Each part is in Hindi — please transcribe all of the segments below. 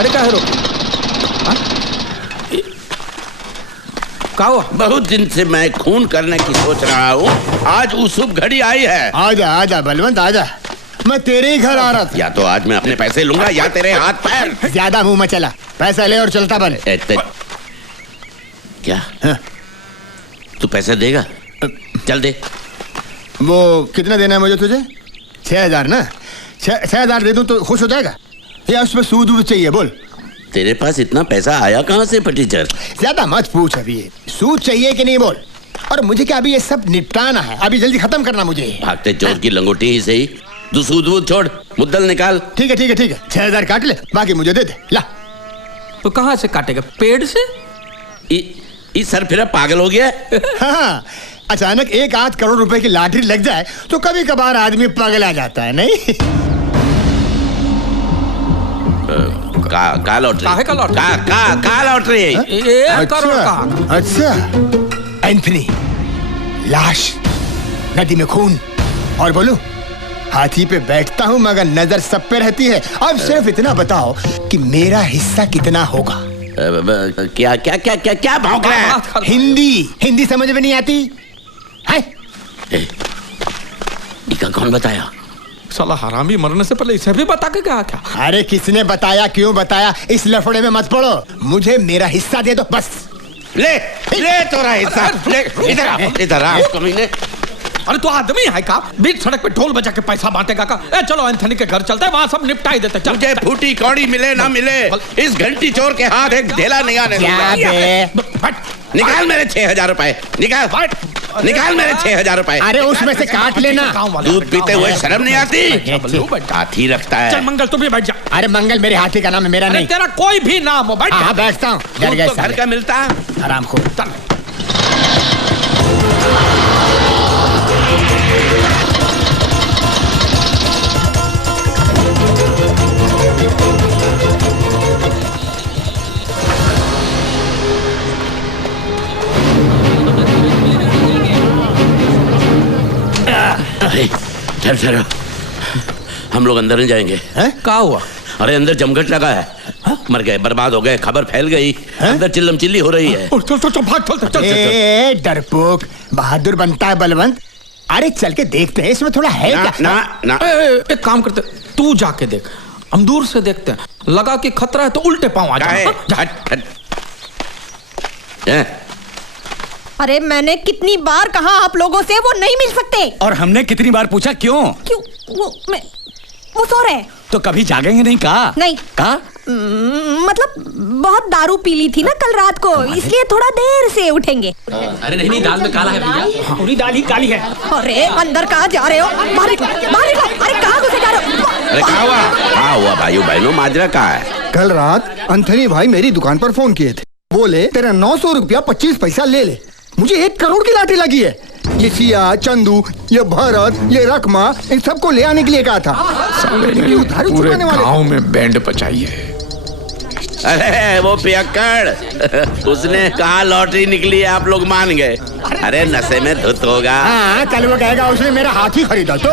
गाड़ी का है रोक। क्या हुआ? बहुत दिन से मैं खून करने की सोच रहा हूँ, आज वो शुभ घड़ी आई है। आजा आजा बलवंत आजा, मैं तेरे ही घर आ रहा था। या तो आज मैं अपने पैसे लूंगा या तेरे हाथ पैर। ज्यादा मुंह मत चला, पैसा ले और चलता बन। क्या? हाँ? तू पैसे देगा? चल दे। वो कितना देना है मुझे तुझे? 6,000 ना? 6,000 दे दूं तो खुश हो जाएगा या उसमें सूद वूद चाहिए? बोल। तेरे पास इतना पैसा आया कहाँ से फटीचर? ज्यादा मत पूछ, अभी सूद चाहिए कि नहीं बोल। और मुझे क्या अभी ये सब निपटाना है, अभी जल्दी खत्म करना मुझे। भागते चोर की लंगोटी ही सही, तू सूद वूद छोड़, मुद्दल निकाल। ठीक है ठीक है ठीक है, 6,000 काट ले, बाकी मुझे दे दे। ला। तो कहाँ से काटेगा? पेड़ से? इस सर फिर पागल हो गया। हाँ, अचानक 1-8 करोड़ रुपए की लॉटरी लग जाए तो कभी कभार आदमी पागल आ जाता है, नहीं? का लॉटरी? का लॉटरी? का लॉटरी? अच्छा, एंथनी, लाश, नदी में खून, और बोलो हाथी पे बैठता हूँ मगर नजर सब पे रहती है। अब सिर्फ इतना बताओ कि मेरा हिस्सा कितना होगा? क्या क्या क्या क्या क्या भौंक रहा है? हिंदी समझ में नहीं आती है? इका कौन बताया? साला हरामी मरने से पहले इसे भी बता के गया क्या? अरे किसने बताया, क्यों बताया, इस लफड़े में मत पड़ो। मुझे मेरा हिस्सा दे दो बस। ले तोरा हिस्सा ले। इधर आ कमीने। अरे तो आदमी है का? बीच सड़क पे ढोल बजा के पैसा बांटेगा का? चलो एंथनी के घर चलते हैं, वहाँ सब निपटा ही देते। मुझे फूटी कौड़ी मिले ना मिले, इस घंटी चोर के हाथ एक ढेला नहीं आने दूंगा। निकाल मेरे 6,000 रुपए, निकाल मेरे 6,000 रुपए। अरे उसमें से काट लेना। दूध पीते हुए शर्म नहीं आती? हाथी रखता है। चल मंगल, तू भी बैठ जा। अरे मंगल मेरे हाथी का नाम है, मेरा नहीं। तेरा कोई भी नाम हो, बैठ। हाँ बैठता हूँ। घर का मिलता आराम को। चलो हम लोग अंदर नहीं जाएंगे। क्या हुआ? अरे अंदर जमघट लगा है। मर गए, बर्बाद हो गए, खबर फैल गई, अंदर चिल्लम चिल्ली हो रही है। चल। डरपोक बहादुर बनता है बलवंत। अरे चल के देखते हैं इसमें थोड़ा है क्या? ना। एक काम करते, तू जाके देख, हम दूर से देखते हैं, लगा कि खतरा है तो उल्टे पांव आ जाए। अरे मैंने कितनी बार कहा आप लोगों से वो नहीं मिल सकते। और हमने कितनी बार पूछा क्यों? वो सो रहे। तो कभी जागेंगे नहीं? कहा नहीं। कहा मतलब बहुत दारू पी ली थी ना कल रात को, इसलिए थोड़ा देर से उठेंगे। अरे नहीं, दाल में काला है भैया। पूरी दाल ही काली है। अरे अंदर कहाँ जा रहे हो? बाहर निकलो। अरे कहाँ घुसे जा रहे हो? अरे क्या हुआ भाइयों बहनों, माजरा कहाँ है? कल रात एंथनी भाई मेरी दुकान पर फोन किए थे, बोले तेरा 900 रुपया 25 पैसा ले ले, मुझे 1 करोड़ की लाठी लगी है। ये सिया, चंदू, ये भरत, ये रकमा, इन सबको ले आने के लिए कहा था। पूरे गांव में बैंड बजाइए। अरे वो पियक्कड़, उसने कहा लॉटरी निकली है, आप लोग मान गए। अरे नशे में धुत होगा। हाँ, कल वो कहेगा उसने मेरा हाथी खरीदा तो।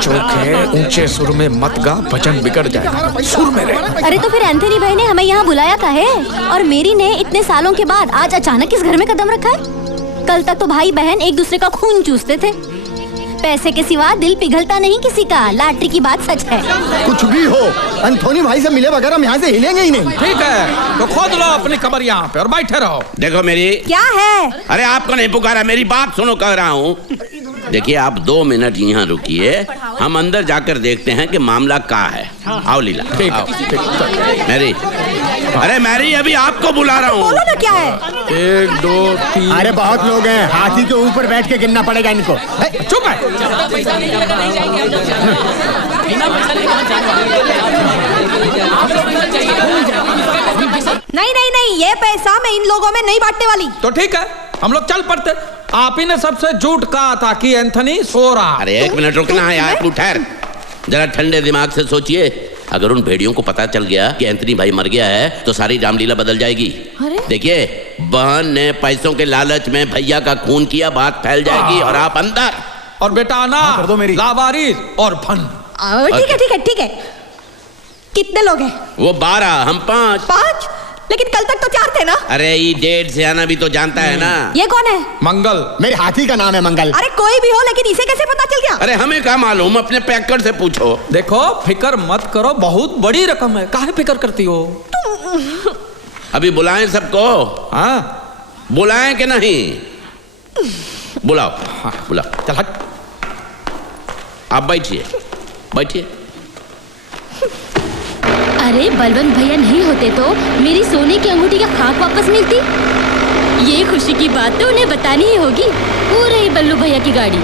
चौके ऊंचे सुर में मत गा, भजन बिगड़ जाएगा, सुर में रहे। अरे तो फिर एंथनी भाई ने हमें यहाँ बुलाया था है, और मेरी ने इतने सालों के बाद आज अचानक इस घर में कदम रखा है। कल तक तो भाई बहन एक दूसरे का खून चूसते थे। पैसे के सिवा दिल पिघलता नहीं किसी का, लॉटरी की बात सच है। कुछ भी हो, एंथनी भाई से मिले बगैर हम यहाँ से हिलेंगे ही नहीं। ठीक है, तो खोद लो अपनी कब्र यहाँ पे और बैठे रहो। देखो मेरी। क्या है? अरे आपको नहीं पुकारा, मेरी बात सुनो, कह रहा हूँ। देखिए आप 2 मिनट यहाँ रुकिए, हम अंदर जाकर देखते हैं कि मामला क्या है। आओ लीला। ठीक है। मैरी, अरे मैरी अभी आपको बुला रहा हूँ। बोलो ना क्या है? 1 2 3। अरे बहुत लोग हैं, हाथी के ऊपर बैठ के गिनना पड़ेगा इनको। चुप है। नहीं, ये पैसा मैं इन लोगों में नहीं बांटने वाली। तो ठीक है, हम लोग चल पड़ते। आप ही ने सबसे झूठ कहा था कि एंथनी सो रहा। अरे 1 मिनट रुकना है यार, तू ठहर, जरा ठंडे दिमाग से सोचिए। अगर उन भेड़ियों को पता चल गया कि एंथनी भाई मर गया है तो सारी रामलीला बदल जाएगी। देखिए बहन ने पैसों के लालच में भैया का खून किया, बात फैल जाएगी और आप अंदर। और बेटा ना कर दो मेरी लावारिस और फन। ठीक है। कितने लोग हैं? वो 12, हम 5। 5? लेकिन कल तक तो 4 थे ना। अरे ये डेढ़ से आना भी तो जानता है ना। ये कौन है? मंगल। मेरे हाथी का नाम है मंगल। अरे कोई भी हो, लेकिन इसे कैसे पता चल गया? अरे हमें क्या मालूम, अपने पैकर से पूछो। देखो फिक्र मत करो, बहुत बड़ी रकम है, काहे फिक्र करती हो? अभी बुलाएं सबको? हाँ बुलाएं कि नहीं? बुलाओ। हाँ बुलाओ। चल हट। आप बैठिए, बैठिए। अरे बलवंत भैया नहीं होते तो मेरी सोने की अंगूठी का खाक वापस मिलती। ये खुशी की बात तो उन्हें बतानी ही होगी। पूरे ही बल्लू भैया की गाड़ी।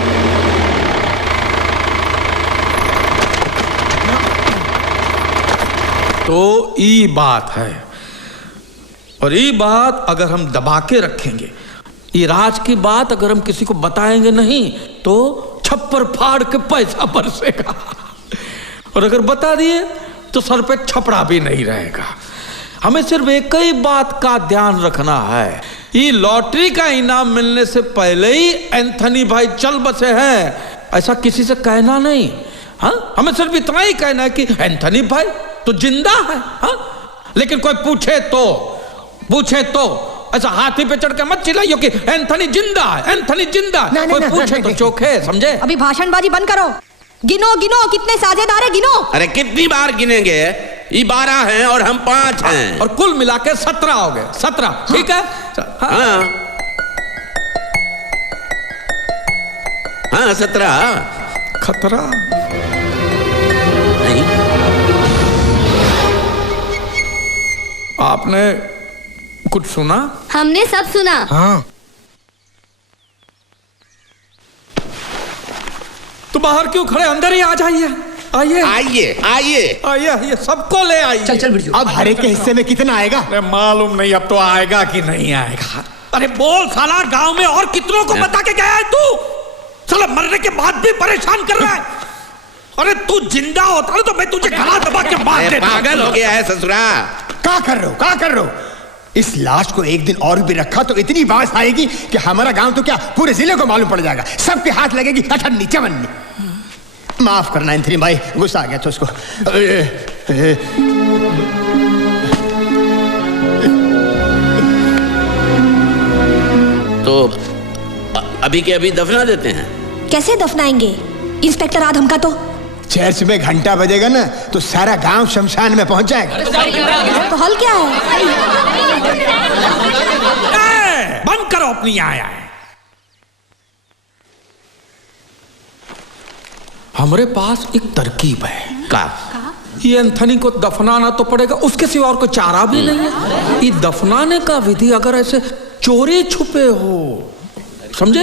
तो ये बात है, और ये बात अगर हम दबा के रखेंगे, ये राज की बात अगर हम किसी को बताएंगे नहीं तो छप्पर फाड़ के पैसा बरसेगा, और अगर बता दिए तो सर पे छपड़ा भी नहीं रहेगा। हमें सिर्फ एक ही बात का ध्यान रखना है, ये लॉटरी का इनाम मिलने से पहले ही एंथनी भाई चल बसे हैं, ऐसा किसी से कहना नहीं। हाँ, हमें सिर्फ इतना ही कहना है कि एंथनी भाई तो जिंदा है। हाँ, लेकिन कोई पूछे तो ऐसा हाथी पे चढ़ के मत चिल्लाइयो कि एंथनी जिंदा है, एंथनी जिंदा है। कोई पूछे तो चोखे, समझे? अभी भाषणबाजी बंद करो। गिनो गिनो कितने साझेदार है, गिनो। अरे कितनी बार गिनेंगे? ये 12 हैं और हम 5 हैं। और कुल मिला के 17 हो गए। 17, ठीक है? हाँ हाँ 17। खतरा नहीं, आपने कुछ सुना? हमने सब सुना। हाँ तो बाहर क्यों खड़े, अंदर ही आ जाइए। आइए आइए आइए। आइए आइए, सबको ले आइए। चल चल बिरजू। अब हर एक के हिस्से में कितना आएगा? अरे मालूम नहीं अब तो आएगा कि नहीं आएगा। अरे बोल साला, गांव में और कितनों को बता के गया है तू? साला मरने के बाद भी परेशान कर रहा है। अरे तू जिंदा होता तो मैं तुझे गला दबा के मार देता। पागल हो गया है ससुरा। क्या कर रहे हो? इस लाश को एक दिन और भी रखा तो इतनी बांस आएगी कि हमारा गांव तो क्या पूरे जिले को मालूम पड़ जाएगा। सबके हाथ लगेगी अठन्नी चवन्नी। माफ करना एंथनी भाई, गुस्सा आ गया था उसको। तो अभी के अभी दफना देते हैं। कैसे दफनाएंगे इंस्पेक्टर आदम का? तो चर्च में घंटा बजेगा ना तो सारा गांव शमशान में पहुंच जाएगा। तो हल क्या है? बंद करो अपनी आया है। हमारे पास एक तरकीब है। का ये एंथनी को दफनाना तो पड़ेगा, उसके सिवा और कोई चारा भी नहीं है। ये दफनाने का विधि अगर ऐसे चोरी छुपे हो, समझे,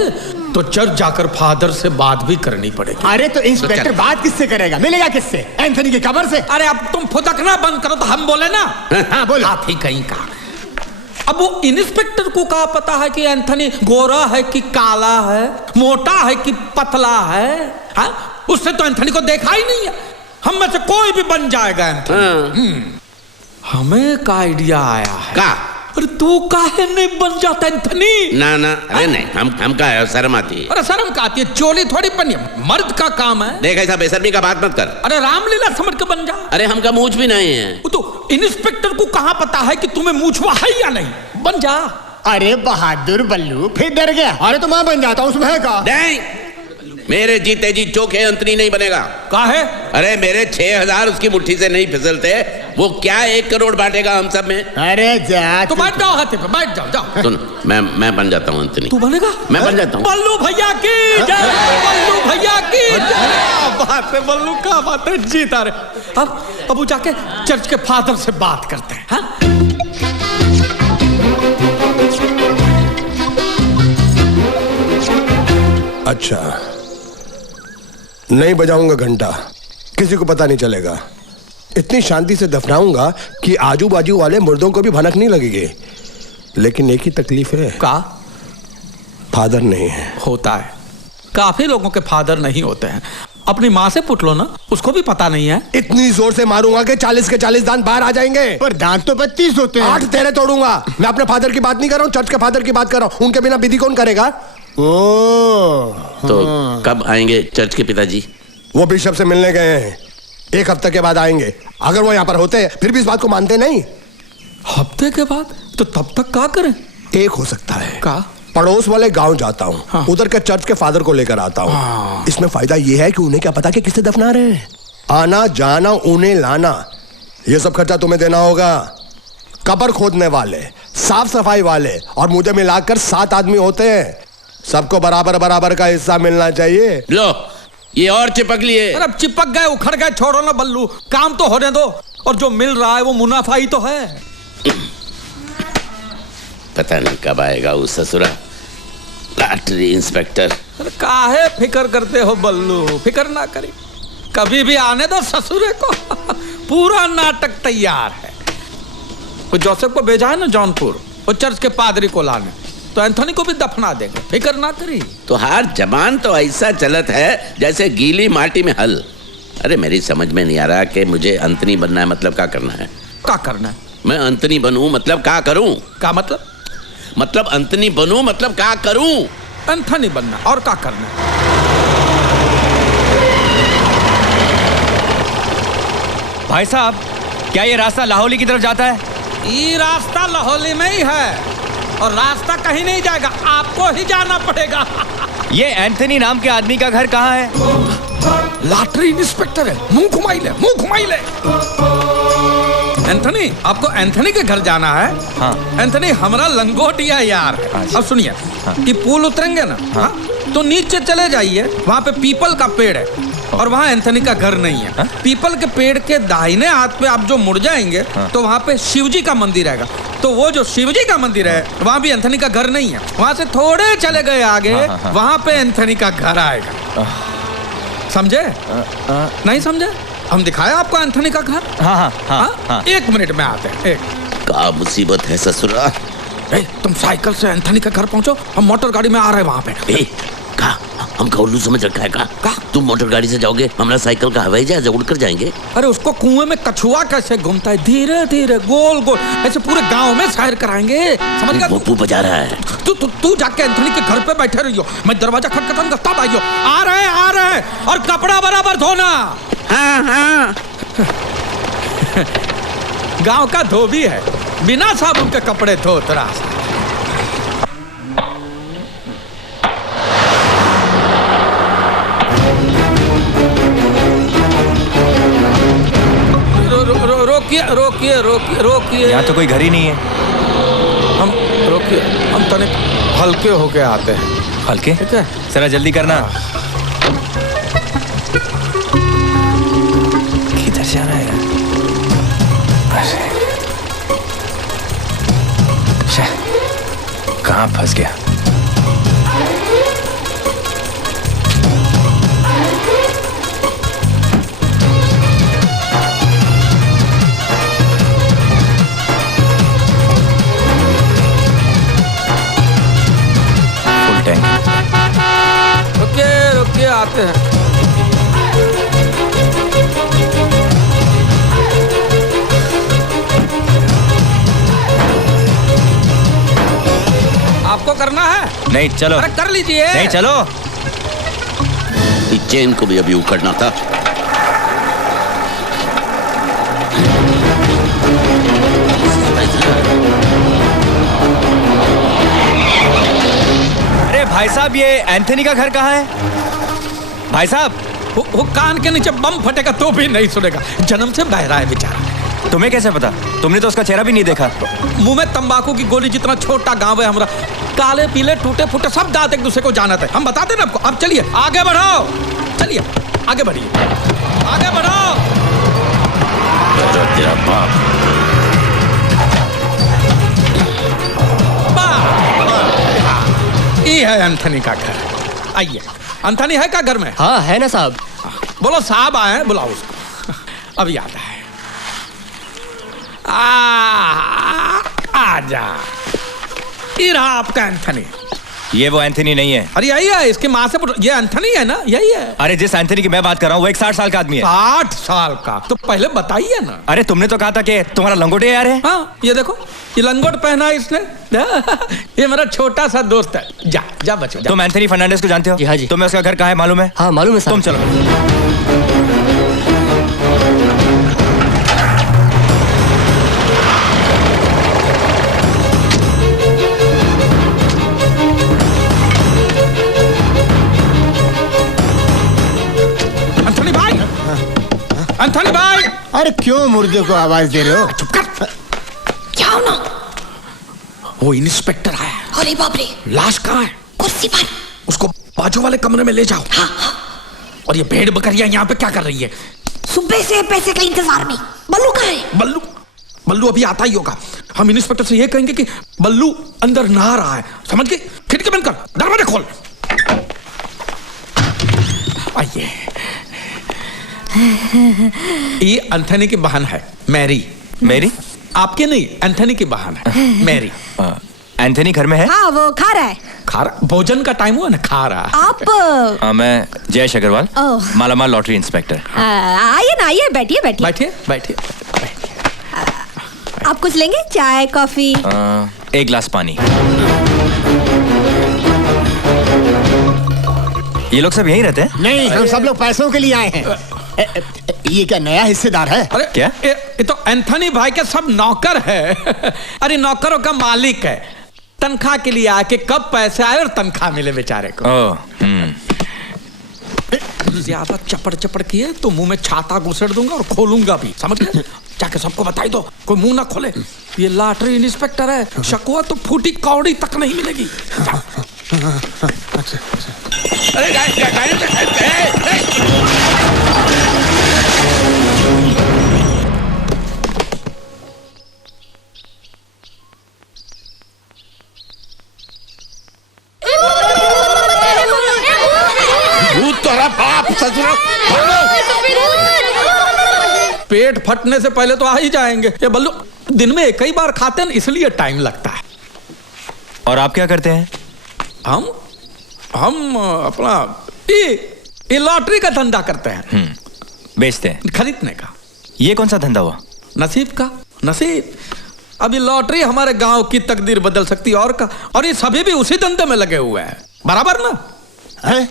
तो चर्च जाकर फादर से बात भी करनी पड़ेगी। अरे तो इंस्पेक्टर बात किससे करेगा? मिलेगा किससे? एंथनी की कब्र से। अरे अब तुम फुदकना बंद करो तो हम बोले ना। हाँ बोलो। हाथी कहीं का। अब वो इंस्पेक्टर को क्या पता है कि एंथनी गोरा है कि काला है, मोटा है कि पतला है? हाँ? उसने तो एंथनी को देखा ही नहीं है। हम में से कोई भी बन जाएगा एंथनी। हमें का आइडिया आया है। का? अरे तू काहे नहीं बन जाता एंथनी? ना अरे नहीं, हम का है, शर्म आती है। अरे शर्म का आती है? चोली थोड़ी बनी, मर्द का काम है। देख ऐसा बेशर्मी का बात मत कर। अरे रामलीला समझ के बन जा। अरे हमका मूछ भी नहीं है। वो तो इंस्पेक्टर को कहाँ पता है कि तुम्हें मूछवा है या नहीं? बन जा। अरे बहादुर बल्लू फिर डर गया। अरे तो मैं बन जाता हूँ उसमें है का? नहीं, मेरे जीते जी चोखे अंतरी नहीं बनेगा। काहे? अरे मेरे 6000 उसकी मुट्ठी से नहीं फिसलते। वो क्या 1 करोड़ बांटेगा हम सब में? अरे जा तो बैठ जाओ, हाथी पे बैठ जाओ। जाओ सुन, मैं बन जाता हूँ अंतनी। तू बनेगा? मैं बन जाता हूँ। बल्लू भैया की जय, बल्लू भैया की जय। बात है बल्लू, का बात है, जीता रे। अब वो जाके चर्च के फादर से बात करते हैं। हाँ? अच्छा, नहीं बजाऊंगा घंटा, किसी को पता नहीं चलेगा। इतनी शांति से दफनाऊंगा कि आजू बाजू वाले मुर्दों को भी भनक नहीं लगेगी। लेकिन एक ही तकलीफ है। का? फादर नहीं है। होता है, काफी लोगों के फादर नहीं होते हैं। अपनी माँ से पूछ लो ना, उसको भी पता नहीं है। इतनी जोर से मारूंगा कि 40 के 40 दांत बाहर आ जाएंगे। पर दांत तो 32 होते हैं। 8 तेरे तोड़ूंगा। मैं अपने फादर की बात नहीं कर रहा हूँ, चर्च के फादर की बात कर रहा हूँ। उनके बिना विधि कौन करेगा? तो कब आएंगे चर्च के पिताजी? वो बिशप से मिलने गए हैं। 1 हफ्ते के बाद आएंगे। अगर वो यहाँ पर होते फिर भी इस बात को मानते नहीं। हफ्ते के बाद? तो तब तक क्या करें? एक हो सकता है, का पड़ोस वाले गांव जाता हूँ। हाँ। उधर के चर्च के फादर को लेकर आता हूँ। हाँ। इसमें फायदा ये है कि उन्हें क्या पता कि किसे दफना रहे हैं। आना जाना उन्हें लाना ये सब खर्चा तुम्हें देना होगा। कब्र खोदने वाले, साफ सफाई वाले और मुझे मिलाकर 7 आदमी होते हैं। सबको बराबर बराबर का हिस्सा मिलना चाहिए। लो ये और चिपक लिए। अरे अब चिपक गए, उखड़ गए, छोड़ो ना बल्लू, काम तो होने दो। और जो मिल रहा है वो मुनाफा ही तो है। पता नहीं कब आएगा वो ससुरा लॉटरी इंस्पेक्टर। अरे काहे फिक्र करते हो बल्लू, फिक्र ना करी, कभी भी आने दो ससुरे को। पूरा नाटक तैयार है। वो जोसेफ को भेजा है ना जौनपुर, वो चर्च के पादरी को लाने, तो एंथोनी को भी दफना देंगे, फिक्र ना करी। तो हर जबान तो ऐसा चलत है जैसे गीली माटी में हल। अरे मेरी समझ में नहीं आ रहा कि मुझे अंतनी बनना है, मतलब क्या करना है? क्या करना है? मैं अंतनी बनूं मतलब क्या करूं? क्या मतलब? मतलब अंतनी बनूं मतलब क्या करूं? एंथोनी बनना, और क्या करना है? भाई साहब, क्या ये रास्ता लाहौली की तरफ जाता है? ये रास्ता लाहौली में ही है, और रास्ता कहीं नहीं जाएगा, आपको ही जाना पड़ेगा। ये एंथनी नाम के आदमी का घर कहाँ है? लॉटरी इंस्पेक्टर है, मुंह घुमाई ले, मुंह घुमाई ले। एंथनी, आपको एंथनी के घर जाना है? हाँ। एंथनी हमारा लंगोटिया यार। अच्छा। अब सुनिए, कि पुल उतरेंगे ना, हाँ? तो नीचे चले जाइए, वहाँ पे पीपल का पेड़ है, और वहाँ एंथनी का घर नहीं है। पीपल के पेड़ के दाहिने हाथ पे आप जो मुड़ जाएंगे, तो वहाँ पे शिवजी का मंदिर आएगा। तो वो जो शिवजी का मंदिर है, वहाँ भी एंथनी का घर नहीं है। वहाँ से थोड़े चले गए आगे, वहाँ पे एंथनी का घर आएगा। समझे? नहीं समझे? हम दिखाया आपको एंथनी का घर। हाँ हाँ हाँ, हाँ। 1 मिनट में आते हैं। क्या मुसीबत है ससुरा। तुम साइकिल से एंथनी के घर पहुंचो, हम मोटर गाड़ी में आ रहे हैं वहाँ पे। हमका उल्लू समझ रखा है का? तुम मोटर गाड़ी से जाओगे, हमारा साइकिल का हवाई जहाज उड़कर जाएंगे। अरे उसको कुएं में कछुआ कैसे घूमता है, धीरे धीरे गोल गोल, ऐसे पूरे गांव में सैर कराएंगे। समझ गया? वो बजा रहा है। तू जाके एंथनी के घर पे बैठे रहियो, मैं दरवाजा खटखटाऊंगा, तब आइयो। आ रहे हैं, और कपड़ा बराबर धोना। हाँ हाँ। गांव का धोबी है, बिना साबुन के कपड़े धोत रहा। रोकिए। यहाँ तो कोई घर ही नहीं है। हम तनिक हल्के होके आते हैं। हल्के? ठीक है, जरा जल्दी करना। किधर जाना है? कहाँ फंस गया? रुकिए आते हैं। आपको करना है? नहीं, चलो। अरे कर लीजिए। नहीं, चलो। इस चेन को भी अभी उखड़ना था। अरे भाई साहब, ये एंथनी का घर कहाँ है? भाई साहब, वो कान के नीचे बम फटेगा तो भी नहीं सुनेगा, जन्म से बहरा है बेचारा। तुम्हें कैसे पता? तुमने तो उसका चेहरा भी नहीं देखा। मुंह में तंबाकू की गोली जितना छोटा गांव है हमारा, काले पीले टूटे फूटे सब दांत एक दूसरे को जानते हैं। हम बताते ना आपको। अब चलिए आगे बढ़ाओ, चलिए आगे बढ़िए, आगे बढ़ाओ। तेरा बाप। ये है एंथनी का घर। आइए। एंथनी है क्या घर में? हाँ है ना साहब। बोलो साहब आए हैं, बुलाओ उसको। अभी आता है। आजा। ये रहा आपका एंथनी। ये वो एंथनी नहीं है। अरे यही है, इसके माँ से ये एंथनी है ना, यही है। अरे जिस एंथनी की मैं बात कर रहा हूँ वो एक 60 साल का आदमी है। 60 साल का? तो पहले बताइए ना। अरे तुमने तो कहा था कि तुम्हारा लंगोटे यार है। हाँ, ये देखो, ये लंगोट पहना है इसने। ये मेरा छोटा सा दोस्त है। जा बच्चो जा। तुम एंथनी फर्नांडिस को जानते हो? जी हाँ जी। तुम्हें उसका घर कहाँ है मालूम है? हाँ मालूम है साहब। तुम चलो। एंथनी भाई। अरे क्यों मुर्दे को आवाज दे रहे हो? चुप कर। क्या हो ना? वो इंस्पेक्टर आया है। अरे बाप रे। लाश कहाँ है? कुर्सी पर। उसको बाजू वाले कमरे में ले जाओ। हाँ हाँ। और ये भेड़ बकरियां यहाँ पे क्या कर रही है? सुबह से पैसे के इंतजार में। बल्लू कहाँ है? बल्लू बल्लू अभी आता ही होगा। हम इंस्पेक्टर से ये कहेंगे कि बल्लू अंदर नहा रहा है, समझ गए? खिड़की बंद कर, दरवाजा खोल। आइए। ये एंथनी की बहन है मैरी। मेरी? आपके नहीं, एंथनी की बहन है मैरी। एंथनी घर में है? हाँ वो खा रहा है। खा रहा? भोजन का टाइम हुआ ना, खा रहा है। आप मैं जयेश अग्रवाल, ओह। मालामाल लॉटरी इंस्पेक्टर। आइए ना, आइए, बैठिए बैठिए। बैठिए बैठिए। आप कुछ लेंगे? चाय कॉफी? एक गिलास पानी। ये लोग सब यहीं रहते हैं? नहीं, हम सब लोग पैसों के लिए आए हैं। ये क्या नया हिस्सेदार है? अरे क्या? ये तो एंथनी भाई के सब नौकर है। अरे नौकरों का मालिक है। तनख्वाह के लिए आके कब पैसे आए और तनख्वाह मिले बेचारे को। ज्यादा चपड़ चपड़ किए तो मुंह में छाता घुसेड़ दूंगा और खोलूंगा भी, समझ गए? जाके सबको बताई दो, कोई मुंह ना खोले। ये लॉटरी इंस्पेक्टर है, शकुआ तो फूटी कौड़ी तक नहीं मिलेगी। पेट फटने से पहले तो आ ही जाएंगे। ये बल्लू दिन में एक ही बार खाते हैं, इसलिए टाइम लगता है। और आप क्या करते हैं? हम अपना ये लॉटरी का धंधा करते हैं। बेचते हैं? खरीदने का। ये कौन सा धंधा हुआ? नसीब का। नसीब। अभी लॉटरी हमारे गांव की तकदीर बदल सकती है और का, और ये सभी भी उसी धंधे में लगे हुए हैं, बराबर ना है?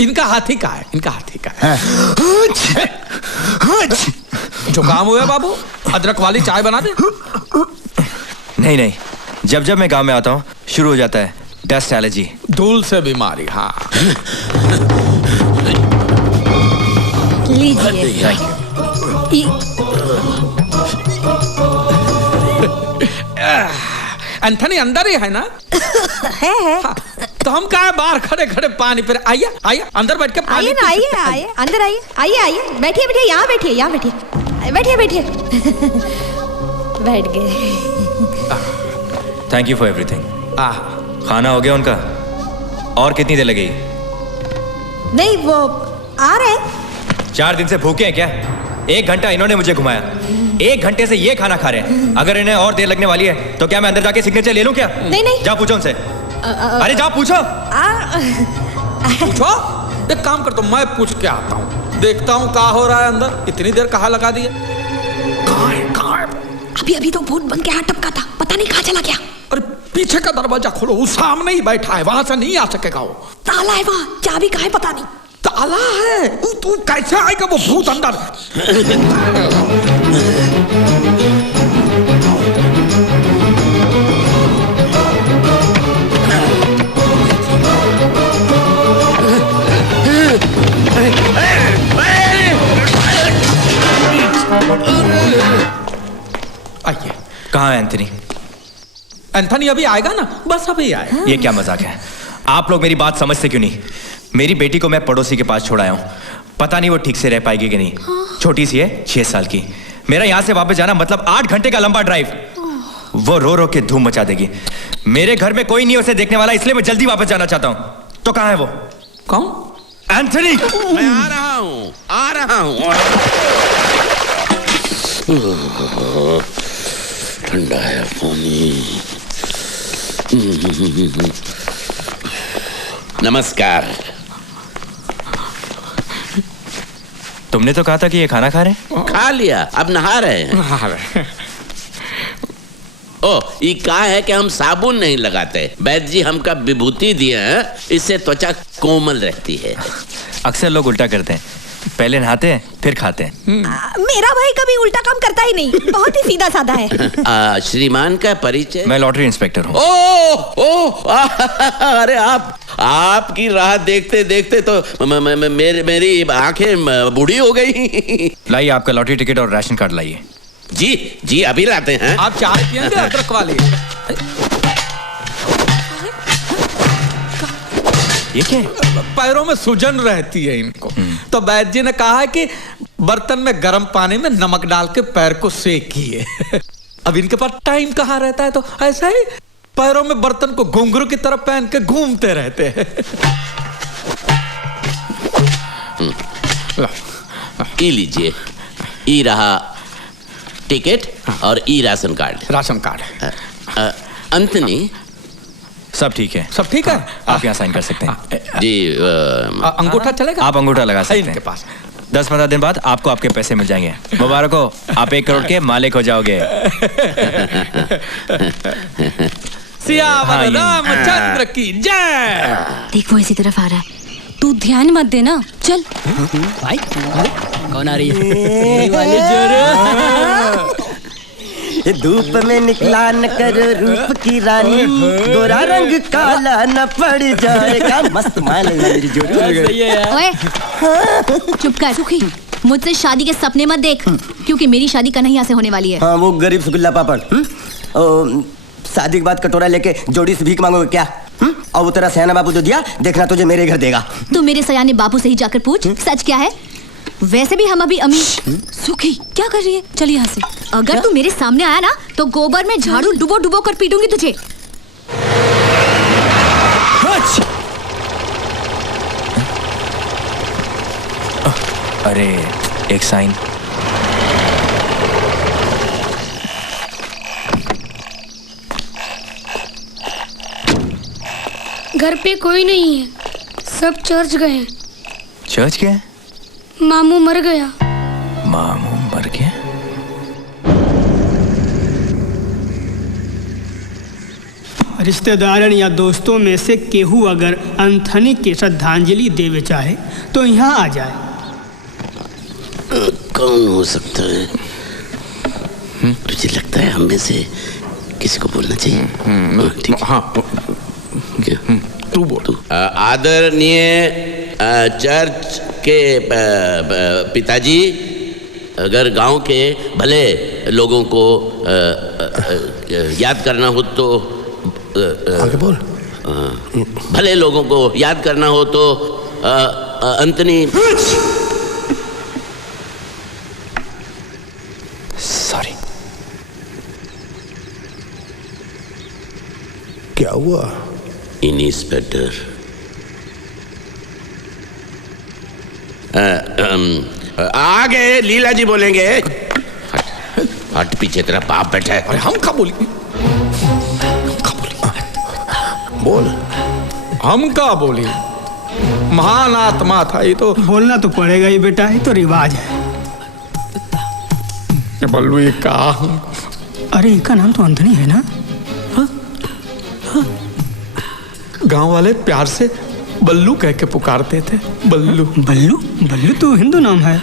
इनका हाथी का है, इनका हाथी का है। जो काम हुआ बाबू, अदरक वाली चाय बना दे। नहीं नहीं, जब जब मैं गांव में आता हूँ शुरू हो जाता है डस्ट एलर्जी, धूल से बीमारी। हाँ लीजिए। एंथनी अंदर ही है ना? है। हाँ, तो हम कहा बाहर खड़े खड़े पानी पे। आइए आइए अंदर बैठ के पानी। आइए ना, आइए आइए, अंदर आइए, आइए आइए, बैठिए बैठिए, यहाँ बैठिए, यहाँ बैठिए, बैठिए बैठिए। बैठ गए। Thank you for everything. खाना हो गया उनका? और कितनी देर लगेगी? नहीं वो आ रहे हैं। 4 दिन से भूखे हैं क्या? 1 घंटा इन्होंने मुझे घुमाया, 1 घंटे से ये खाना खा रहे हैं। अगर इन्हें और देर लगने वाली है तो क्या मैं अंदर जाके सिग्नेचर ले लूं क्या? नहीं नहीं, जा पूछो उनसे। अरे जा पूछो। पूछो। एक काम करता हूँ, मैं पूछ के आता हूँ, देखता हूँ क्या हो रहा है अंदर। इतनी देर कहाँ लगा दी है? कहाँ है? अभी अभी तो भूत बन के यहाँ टपका था, पता नहीं कहाँ चला गया। अरे पीछे का दरवाजा खोलो, वो सामने ही बैठा है, वहां से नहीं आ सकेगा वो। ताला है वहाँ, चाबी कहाँ है पता नहीं। ताला है? तू कैसे आएगा वो भूत अंदर? आइए। कहाँ है एंथनी? एंथनी अभी आएगा ना, बस अभी आएगा। ये क्या मजाक है? आप लोग मेरी बात समझते क्यों नहीं? मेरी बेटी को मैं पड़ोसी के पास छोड़ आया हूँ, पता नहीं वो ठीक से रह पाएगी कि नहीं। छोटी सी है, 6 साल की। मेरा यहाँ से वापस जाना मतलब 8 घंटे का लंबा ड्राइव। वो रो रो के धूम मचा देगी। मेरे घर में कोई नहीं उसे देखने वाला, इसलिए मैं जल्दी वापस जाना चाहता हूँ। तो कहाँ है वो? कौन? एंथनी। मैं आ रहा हूँ, आ रहा हूँ। ठंडा है पानी। नमस्कार। तुमने तो कहा था कि ये खाना खा रहे हैं। खा लिया, अब नहा रहे हैं। ओ, ये कहा है कि हम साबुन नहीं लगाते। वैद्य जी हमका विभूति दिए हैं, इससे त्वचा कोमल रहती है। अक्सर लोग उल्टा करते हैं, पहले नहाते हैं फिर खाते हैं। मेरा भाई कभी उल्टा काम करता ही नहीं, बहुत ही सीधा साधा है। श्रीमान का परिचय? मैं लॉटरी इंस्पेक्टर हूँ। अरे आपकी राह देखते देखते तो मेरी आंखें बूढ़ी हो गई। लाइए आपका लॉटरी टिकट और राशन कार्ड लाइए। जी जी अभी लाते हैं। आप चाय पियेंगे अदरक वाली? ये क्या है? पैरों में सूजन रहती है इनको, तो वैद्य जी ने कहा है कि बर्तन में गर्म पानी में नमक डाल के पैर को सेकिए। अब इनके पास टाइम कहाँ रहता है, तो ऐसा ही पैरों में बर्तन को घुंघरू की तरफ पहन के घूमते रहते हैं। ई लीजिए, ई रहा टिकट और ई राशन कार्ड। Ration card. अंतनी सब ठीक है? सब ठीक है, आप यहाँ साइन कर सकते हैं। जी अंगूठा चलेगा? आप अंगूठा लगा सकते हैं। इनके पास 10-15 दिन बाद आपको आपके पैसे मिल जाएंगे। मुबारक हो, आप 1 करोड़ के मालिक हो जाओगे। सियावर रामचंद्र की जय। देख वो इसी तरफ आ रहा है, तू ध्यान मत देना। चल भाई कौन आ रही है? धूप में निकला न कर रूप की रानी, गोरा रंग काला न पड़ जाएगा। मस्त माल है मेरी जोड़ी। ओए चुप कर सुखी, मुझसे शादी के सपने मत देख, क्योंकि मेरी शादी कन्हैया से होने वाली है। हाँ वो गरीब सुगुल्ला पापड़। शादी के बाद कटोरा लेके जोड़ी से भीख मांगोगे क्या? और वो तेरा सयाना बापू जो दिया, देखना तुझे मेरे घर देगा। तू मेरे सयाने बापू से ही जाकर पूछ सच क्या है। वैसे भी हम अभी अमीर। सुखी क्या कर रही है? चल यहाँ से। अगर तू मेरे सामने आया ना तो गोबर में झाड़ू डुबो डुबो कर पीटूंगी तुझे। अरे एक साइन। घर पे कोई नहीं है, सब चर्च गए हैं। चर्च गए? मामू मर गया। मामू मर गया? रिश्तेदारन या दोस्तों में से केहू अगर एंथनी की श्रद्धांजलि देवे चाहे तो यहाँ आ जाए। कौन हो सकता है? तुझे लगता है हम में से किसी को बोलना चाहिए? ठीक है। हाँ तू बोल। आदरणीय चर्च के पिताजी, अगर गांव के भले लोगों को याद करना हो तो आगे बोल। भले लोगों को याद करना हो तो अंतनी। सॉरी। क्या हुआ? इंस्पेक्टर आगे लीला जी बोलेंगे। हट पीछे, तेरा बाप बैठा है। अरे हम कहाँ बोली? बोल। हम कहाँ बोली? महान आत्मा था ये तो। बोलना तो पड़ेगा ही बेटा, ये तो रिवाज है। बल्लू ये कहा। अरे इनका नाम तो अंधनी है ना? गांव वाले प्यार से बल्लू कह के पुकारते थे। बल्लू बल्लू बल्लू तो हिंदू नाम है।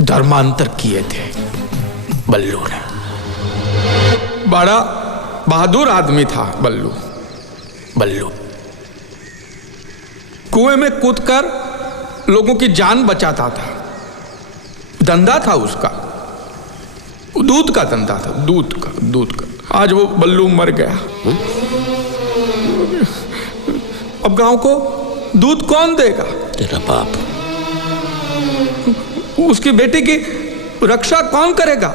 धर्मांतर किए थे बल्लू ने। बड़ा बहादुर आदमी था बल्लू। बल्लू कुएं में कूदकर लोगों की जान बचाता था। धंधा था उसका, दूध का धंधा था। दूध का। आज वो बल्लू मर गया। अब गांव को दूध कौन देगा? तेरा बाप। उसकी बेटी की रक्षा कौन करेगा?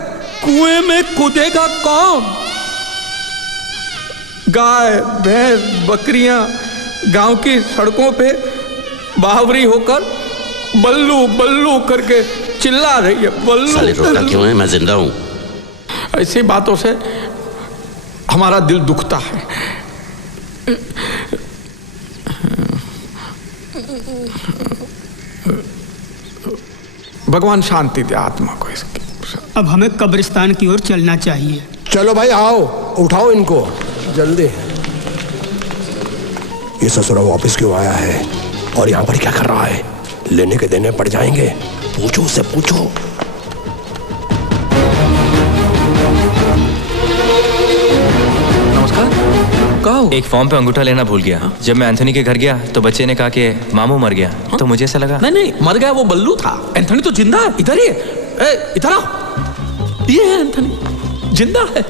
कुएं में कूदेगा कौन? गाय भैंस बकरियां गांव की सड़कों पे बावरी होकर बल्लू बल्लू करके चिल्ला रही है। बल्लू साले रोता क्यों है? मैं जिंदा हूं। ऐसी बातों से हमारा दिल दुखता है। भगवान शांति दे आत्मा को इसकी। अब हमें कब्रिस्तान की ओर चलना चाहिए। चलो भाई आओ, उठाओ इनको जल्दी। ये ससुरा वापस क्यों आया है और यहाँ पर क्या कर रहा है? लेने के देने पड़ जाएंगे। पूछो उससे, पूछो। नमस्कार। का हुआ? एक फॉर्म पे अंगूठा लेना भूल गया। जब मैं एंथनी के घर गया तो बच्चे ने कहा कि मामू मर गया। तो मुझे ऐसा लगा नहीं मर गया वो बल्लू था। एंथनी तो जिंदा है। इधर ही है, इधर आओ। ये है एंथनी, जिंदा है।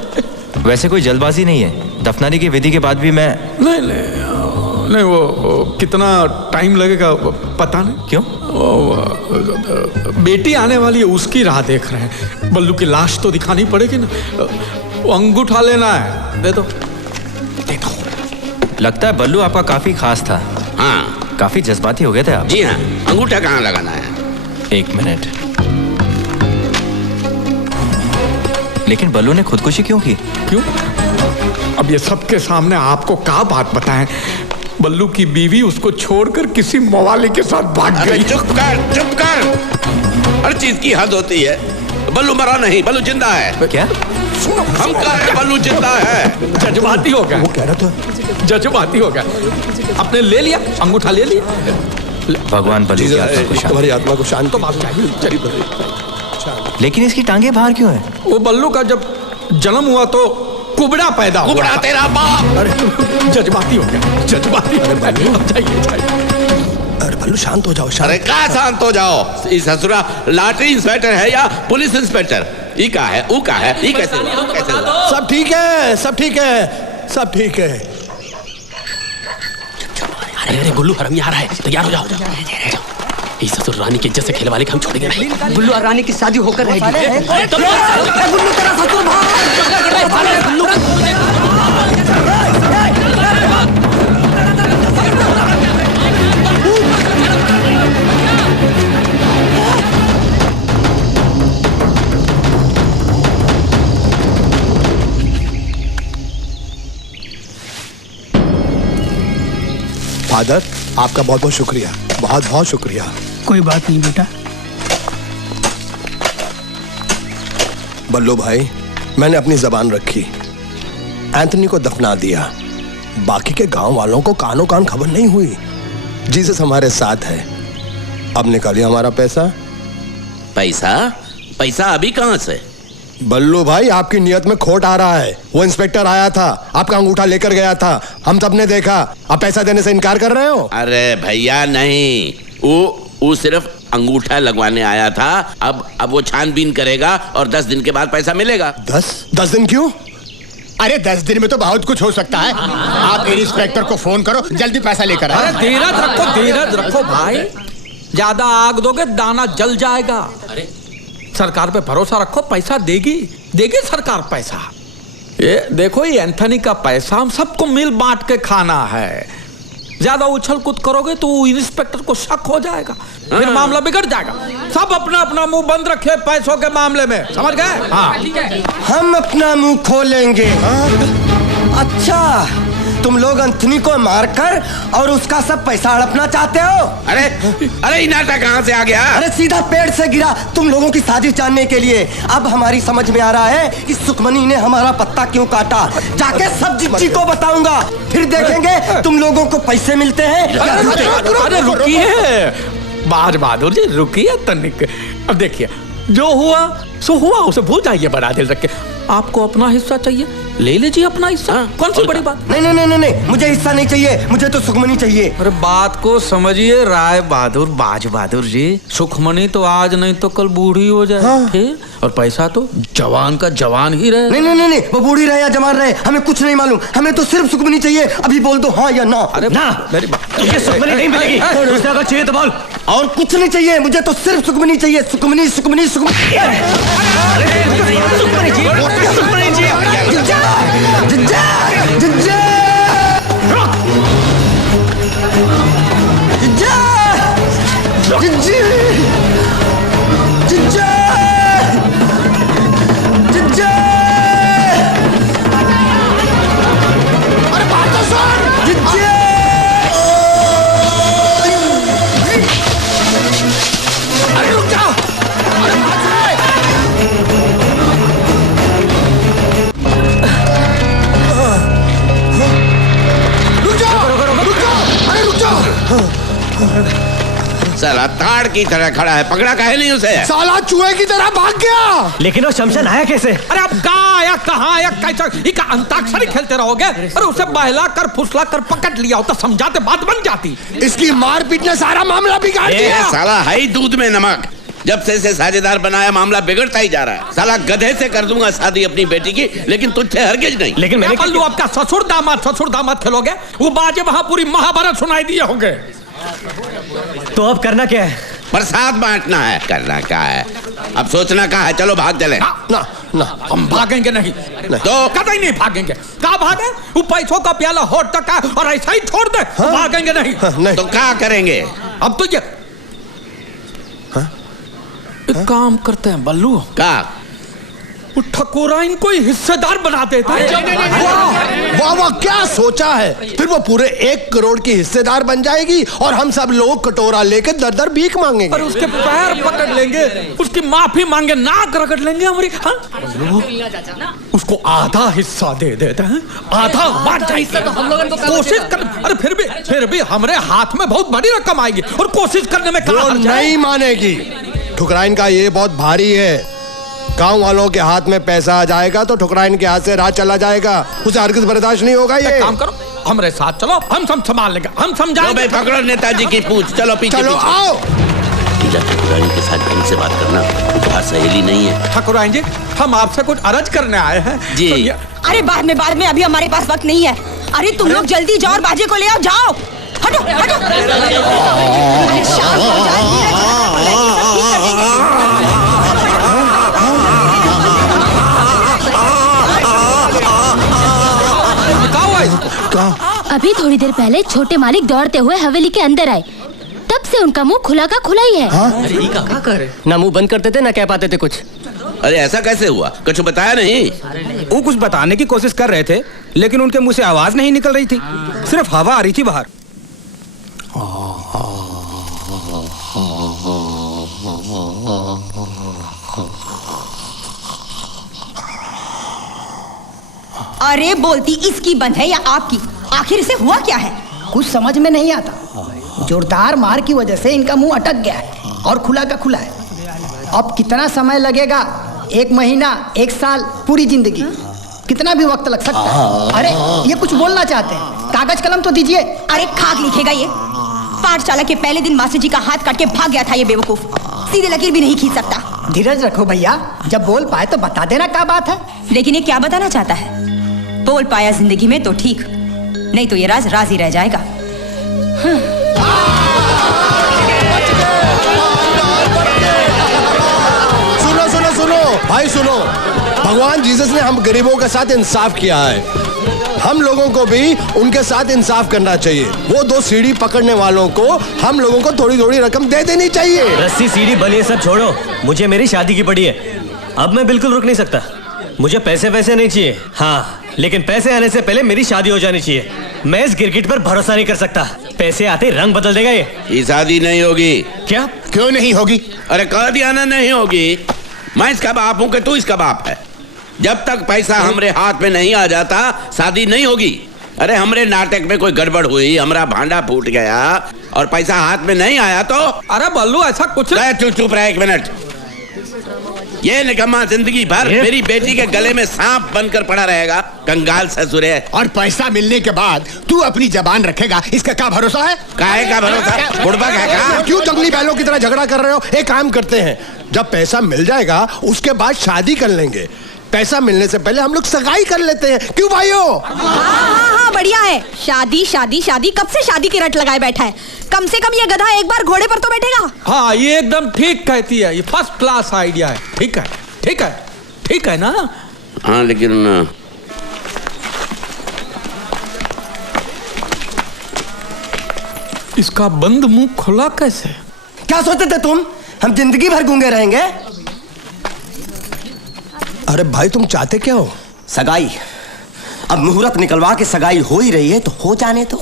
वैसे कोई जल्दबाजी नहीं है। दफनाने की विधि के बाद भी मैं नहीं वो कितना टाइम लगेगा पता नहीं। क्यों? बेटी आने वाली है, उसकी राह देख रहे हैं। बल्लू की लाश तो दिखानी पड़ेगी ना। वो अंगूठा लेना है, दे दो। लगता है बल्लू आपका काफी खास था। हाँ, काफी जज्बाती हो गए थे आप। जी हाँ। अंगूठा कहाँ लगाना है? 1 मिनट। लेकिन बल्लू ने खुदकुशी क्यों की? क्यों? अब ये सबके सामने आपको क्या बात बताएं? बल्लू की बीवी उसको छोड़कर किसी मवाली के साथ भाग गई। चुप कर। हर चीज की हद होती है। बल्लू मरा नहीं, बल्लू जिंदा है। क्या? हम कह रहे बल्लू जिंदा है। जज्बाती हो गया। वो कह रहा था जज्बाती हो गया। आपने ले लिया अंगूठा, ले लिया। भगवान बल्लू की आत्मा को शांति। तुम्हारी आत्मा को शांति। लेकिन इसकी टांगे बाहर क्यों है? वो बल्लू का जब जन्म हुआ तो कुबड़ा पैदा हुआ। कुबड़ा तेरा बाप। अरे जज्बाती हो गया, जज्बाती हो गया। अब जाइए। अरे बल्लू शांत हो जाओ। अरे कहाँ शांत हो जाओ? इस ससुरा लॉटरी इंस्पेक्टर है या पुलिस इंस्पेक्टर? ई का है, ऊ का है, ई कैसे हुआ? सब ठीक है, सब ठीक है, सब ठीक है। अरे गुल्लू हरम आ रहा है, तैयार हो जाओ। इस ससुर रानी की इज्जत से खेल वाले का हम छोड़ेंगे नहीं। गुल्लू और रानी की शादी होकर रहेगी। गुल्लू तेरा ससुर फादर, आपका बहुत बहुत शुक्रिया, बहुत बहुत शुक्रिया। कोई बात नहीं बेटा। बल्लू भाई, मैंने अपनी जबान रखी, एंथनी को दफना दिया। बाकी के गांव वालों को कानों कान खबर नहीं हुई। जीसस हमारे साथ है। अब निकालिए हमारा पैसा। पैसा? पैसा अभी कहाँ से? बल्लू भाई, आपकी नियत में खोट आ रहा है। वो इंस्पेक्टर आया था, आपका अंगूठा लेकर गया था, हम सबने देखा। आप पैसा देने से इनकार कर रहे हो? अरे भैया नहीं, वो सिर्फ अंगूठा लगवाने आया था। अब वो छानबीन करेगा और 10 दिन के बाद पैसा मिलेगा। 10 दिन क्यों? अरे 10 दिन में तो बहुत कुछ हो सकता है। आप इंस्पेक्टर को फोन करो, जल्दी पैसा लेकर आए। अरे धीरज रखो भाई। ज्यादा आग दोगे दाना जल जाएगा। अरे सरकार पे भरोसा रखो, पैसा देगी सरकार पैसा। ये देखो, ये एंथनी का पैसा हम सबको मिल बांट के खाना है। ज्यादा उछल कूद करोगे तो इंस्पेक्टर को शक हो जाएगा, फिर मामला बिगड़ जाएगा। सब अपना अपना मुंह बंद रखे पैसों के मामले में, समझ गए? हाँ। हम अपना मुंह खोलेंगे। अच्छा, तुम लोग एंथनी को मारकर और उसका सब पैसा हड़पना चाहते हो? अरे नाटक कहाँ से आ गया? अरे सीधा पेड़ से गिरा तुम लोगों की साजिश जानने के लिए। अब हमारी समझ में आ रहा है कि सुखमनी ने हमारा पत्ता क्यों काटा। जाके सब जिज्जी को बताऊंगा, फिर देखेंगे तुम लोगों को पैसे मिलते हैं। अरे रुकिए बाज बहादुर जी, रुकिए तनिक। अब देखिए, जो हुआ सो हुआ, उसे भूल जाइए बड़ा दिल रख के। आपको अपना हिस्सा चाहिए, ले लीजिए अपना हिस्सा। कौन सी बड़ी बात? नहीं, मुझे हिस्सा नहीं चाहिए, मुझे तो सुखमनी चाहिए। अरे बात को समझिए राय बहादुर, बाज बहादुर जी। सुखमनी तो आज नहीं तो कल बूढ़ी हो जाए। हाँ। फिर और पैसा तो जवान का जवान ही रहे। नहीं, वो बूढ़ी रहे या जवान रहे, हमें कुछ नहीं मालूम। हमें तो सिर्फ सुखमनी चाहिए। अभी बोल दो हाँ या ना। अरे ना, मेरी बात, ये सुखमनी नहीं मिलेगी। अगर चाहिए तो बोल। और कुछ नहीं चाहिए, मुझे तो सिर्फ सुखमनी चाहिए। सुखमनी। साला ताड़ की तरह खड़ा है, पकड़ा काहे नहीं उसे? साला चूहे की तरह भाग गया। लेकिन वो शमशान आया कैसे? अरे अब कहाँ आया, कहाँ आया, कैसा? इका अंताक्षरी खेलते रहोगे? अरे उसे बहला कर फुसला कर पकड़ लिया होता, समझाते बात बन जाती। इसकी मारपीट ने सारा मामला बिगाड़ दिया। साला है ही दूध में नमक। जब से इसे साझेदार बनाया मामला बिगड़ता ही जा रहा है। साला गधे से कर दूंगा शादी अपनी बेटी की, लेकिन तुझसे हरगिज नहीं। लेकिन मैंने पल्लू आपका ससुर दामाद खेलोगे? वो बाजे वहां पूरी महाभारत सुनाई दिए होंगे। तो अब करना क्या है? प्रसाद बांटना है। करना क्या है? अब सोचना क्या है? चलो भाग चले। ना ना हम भागेंगे नहीं, तो कतई नहीं भागेंगे। कहाँ भागे? वो पैसों का प्याला होठ तक है और ऐसा ही छोड़ दे। हाँ? भागेंगे नहीं। हाँ, नहीं। तो क्या करेंगे? अब तो ये एक काम करते हैं बल्लू, क्या? वो ठकुरा इनको हिस्सेदार बना देते हैं। वाह वाह, क्या सोचा है? फिर वो पूरे 1 करोड़ की हिस्सेदार बन जाएगी और हम सब लोग कटोरा लेकर दर दर भीख मांगेंगे। और उसके पैर पकड़ लेंगे, उसकी माफी मांगे, नाक रगड़ लेंगे हमारी। हाँ? उसको आधा हिस्सा दे देते हैं, आधा बांट जाएगी। कोशिश कर, अरे फिर भी हमारे हाथ में बहुत बड़ी रकम आएगी और कोशिश करने में वो नहीं मानेगी। ठुकराइन का ये बहुत भारी है। गांव वालों के हाथ में पैसा आ जाएगा तो ठुकराइन के हाथ से राज चला जाएगा। उसे हरगिज़ बर्दाश्त नहीं होगा। ये काम करो, हमारे साथ चलो, हम सब संभाल लेंगे, हम समझाएंगे। पकड़ो नेताजी की पूछ, चलो पीछे। चलो आओ। ठकुराइन के साथ ढंग से बात करना, तुम्हारा सहेली नहीं है। ठकुराइन जी, हम आपसे कुछ अर्ज करने आए हैं जी। तो अरे बाद में, अभी हमारे पास वक्त नहीं है। अरे तुम लोग जल्दी जाओ और बाजे को ले आओ, जाओ। हटो हटो। अरे शाम हो जाए, धीरे चलना पड़ेगा, सब ठीक कर देंगे। अभी थोड़ी देर पहले छोटे मालिक दौड़ते हुए हवेली के अंदर आए, तब से उनका मुंह खुला का खुला ही है। अरे क्या कर रहे? ना मुंह बंद करते थे ना कह पाते थे कुछ। अरे ऐसा कैसे हुआ? कुछ बताया नहीं? वो कुछ बताने की कोशिश कर रहे थे, लेकिन उनके मुंह से आवाज नहीं निकल रही थी, सिर्फ हवा आ रही थी बाहर। अरे बोलती इसकी बंद है या आपकी? आखिर इसे हुआ क्या है? कुछ समझ में नहीं आता। जोरदार मार की वजह से इनका मुंह अटक गया है और खुला का खुला है। अब कितना समय लगेगा? 1 महीना, 1 साल, पूरी जिंदगी, कितना भी वक्त लग सकता है। अरे ये कुछ बोलना चाहते हैं, कागज कलम तो दीजिए। अरे खाक लिखेगा ये? पाठशाला के पहले दिन मास्टर जी का हाथ काट के भाग गया था ये बेवकूफ, सीधे लकीर भी नहीं खींच सकता। धीरज रखो भैया, जब बोल पाए तो बता देना क्या बात है। लेकिन ये क्या बताना चाहता है? बोल पाया जिंदगी में तो ठीक, नहीं तो ये राज राज ही रह जाएगा। सुनो सुनो सुनो भाई सुनो, भगवान जीसस ने हम गरीबों के साथ इंसाफ किया है। हम लोगों को भी उनके साथ इंसाफ करना चाहिए। वो 2 सीढ़ी पकड़ने वालों को हम लोगों को थोड़ी थोड़ी रकम दे देनी चाहिए। रस्सी सीढ़ी बलिए सब छोड़ो, मुझे मेरी शादी की पड़ी है। अब मैं बिल्कुल रुक नहीं सकता। मुझे पैसे वैसे नहीं चाहिए, हाँ, लेकिन पैसे आने से पहले मेरी शादी हो जानी चाहिए। मैं इस गिरगिट पर भरोसा नहीं कर सकता। पैसे आते ही रंग बदल देगा ये शादी नहीं होगी। क्या? क्यों नहीं होगी? अरे कह दिया ना नहीं होगी। मैं इसका बाप हूं कि तू इसका बाप है। जब तक पैसा हमरे हाथ में नहीं आ जाता शादी नहीं होगी। अरे हमरे नाटक में कोई गड़बड़ हुई, हमारा भांडा फूट गया और पैसा हाथ में नहीं आया तो? अरे बल्लू ऐसा कुछ नहीं। चुप रहा 1 मिनट। ये निकम्मा जिंदगी भर मेरी बेटी के गले में सांप बनकर पड़ा रहेगा। कंगाल ससुर है। और पैसा मिलने के बाद तू अपनी जबान रखेगा, इसका क्या भरोसा है? काहे का भरोसा? बुड़बक है क्या? क्यों जंगली बैलों की तरह झगड़ा कर रहे हो? एक काम करते हैं, जब पैसा मिल जाएगा उसके बाद शादी कर लेंगे। पैसा मिलने से पहले हम लोग सगाई कर लेते हैं, क्यों भाइयों? हाँ, बढ़िया है। शादी शादी शादी, कब से शादी की रट लगाए बैठा है। कम से कम ये गधा एक बार घोड़े पर तो बैठेगा। हाँ, ये एकदम ठीक कहती है, ये फर्स्ट क्लास आइडिया है। ठीक है, ठीक है, ठीक है ना? हाँ, लेकिन इसका बंद मुंह खुला कैसे? क्या सोचते थे तुम, हम जिंदगी भर गूंगे रहेंगे? अरे भाई तुम चाहते क्या हो? सगाई। अब मुहूर्त निकलवा के सगाई हो ही रही है तो हो जाने दो।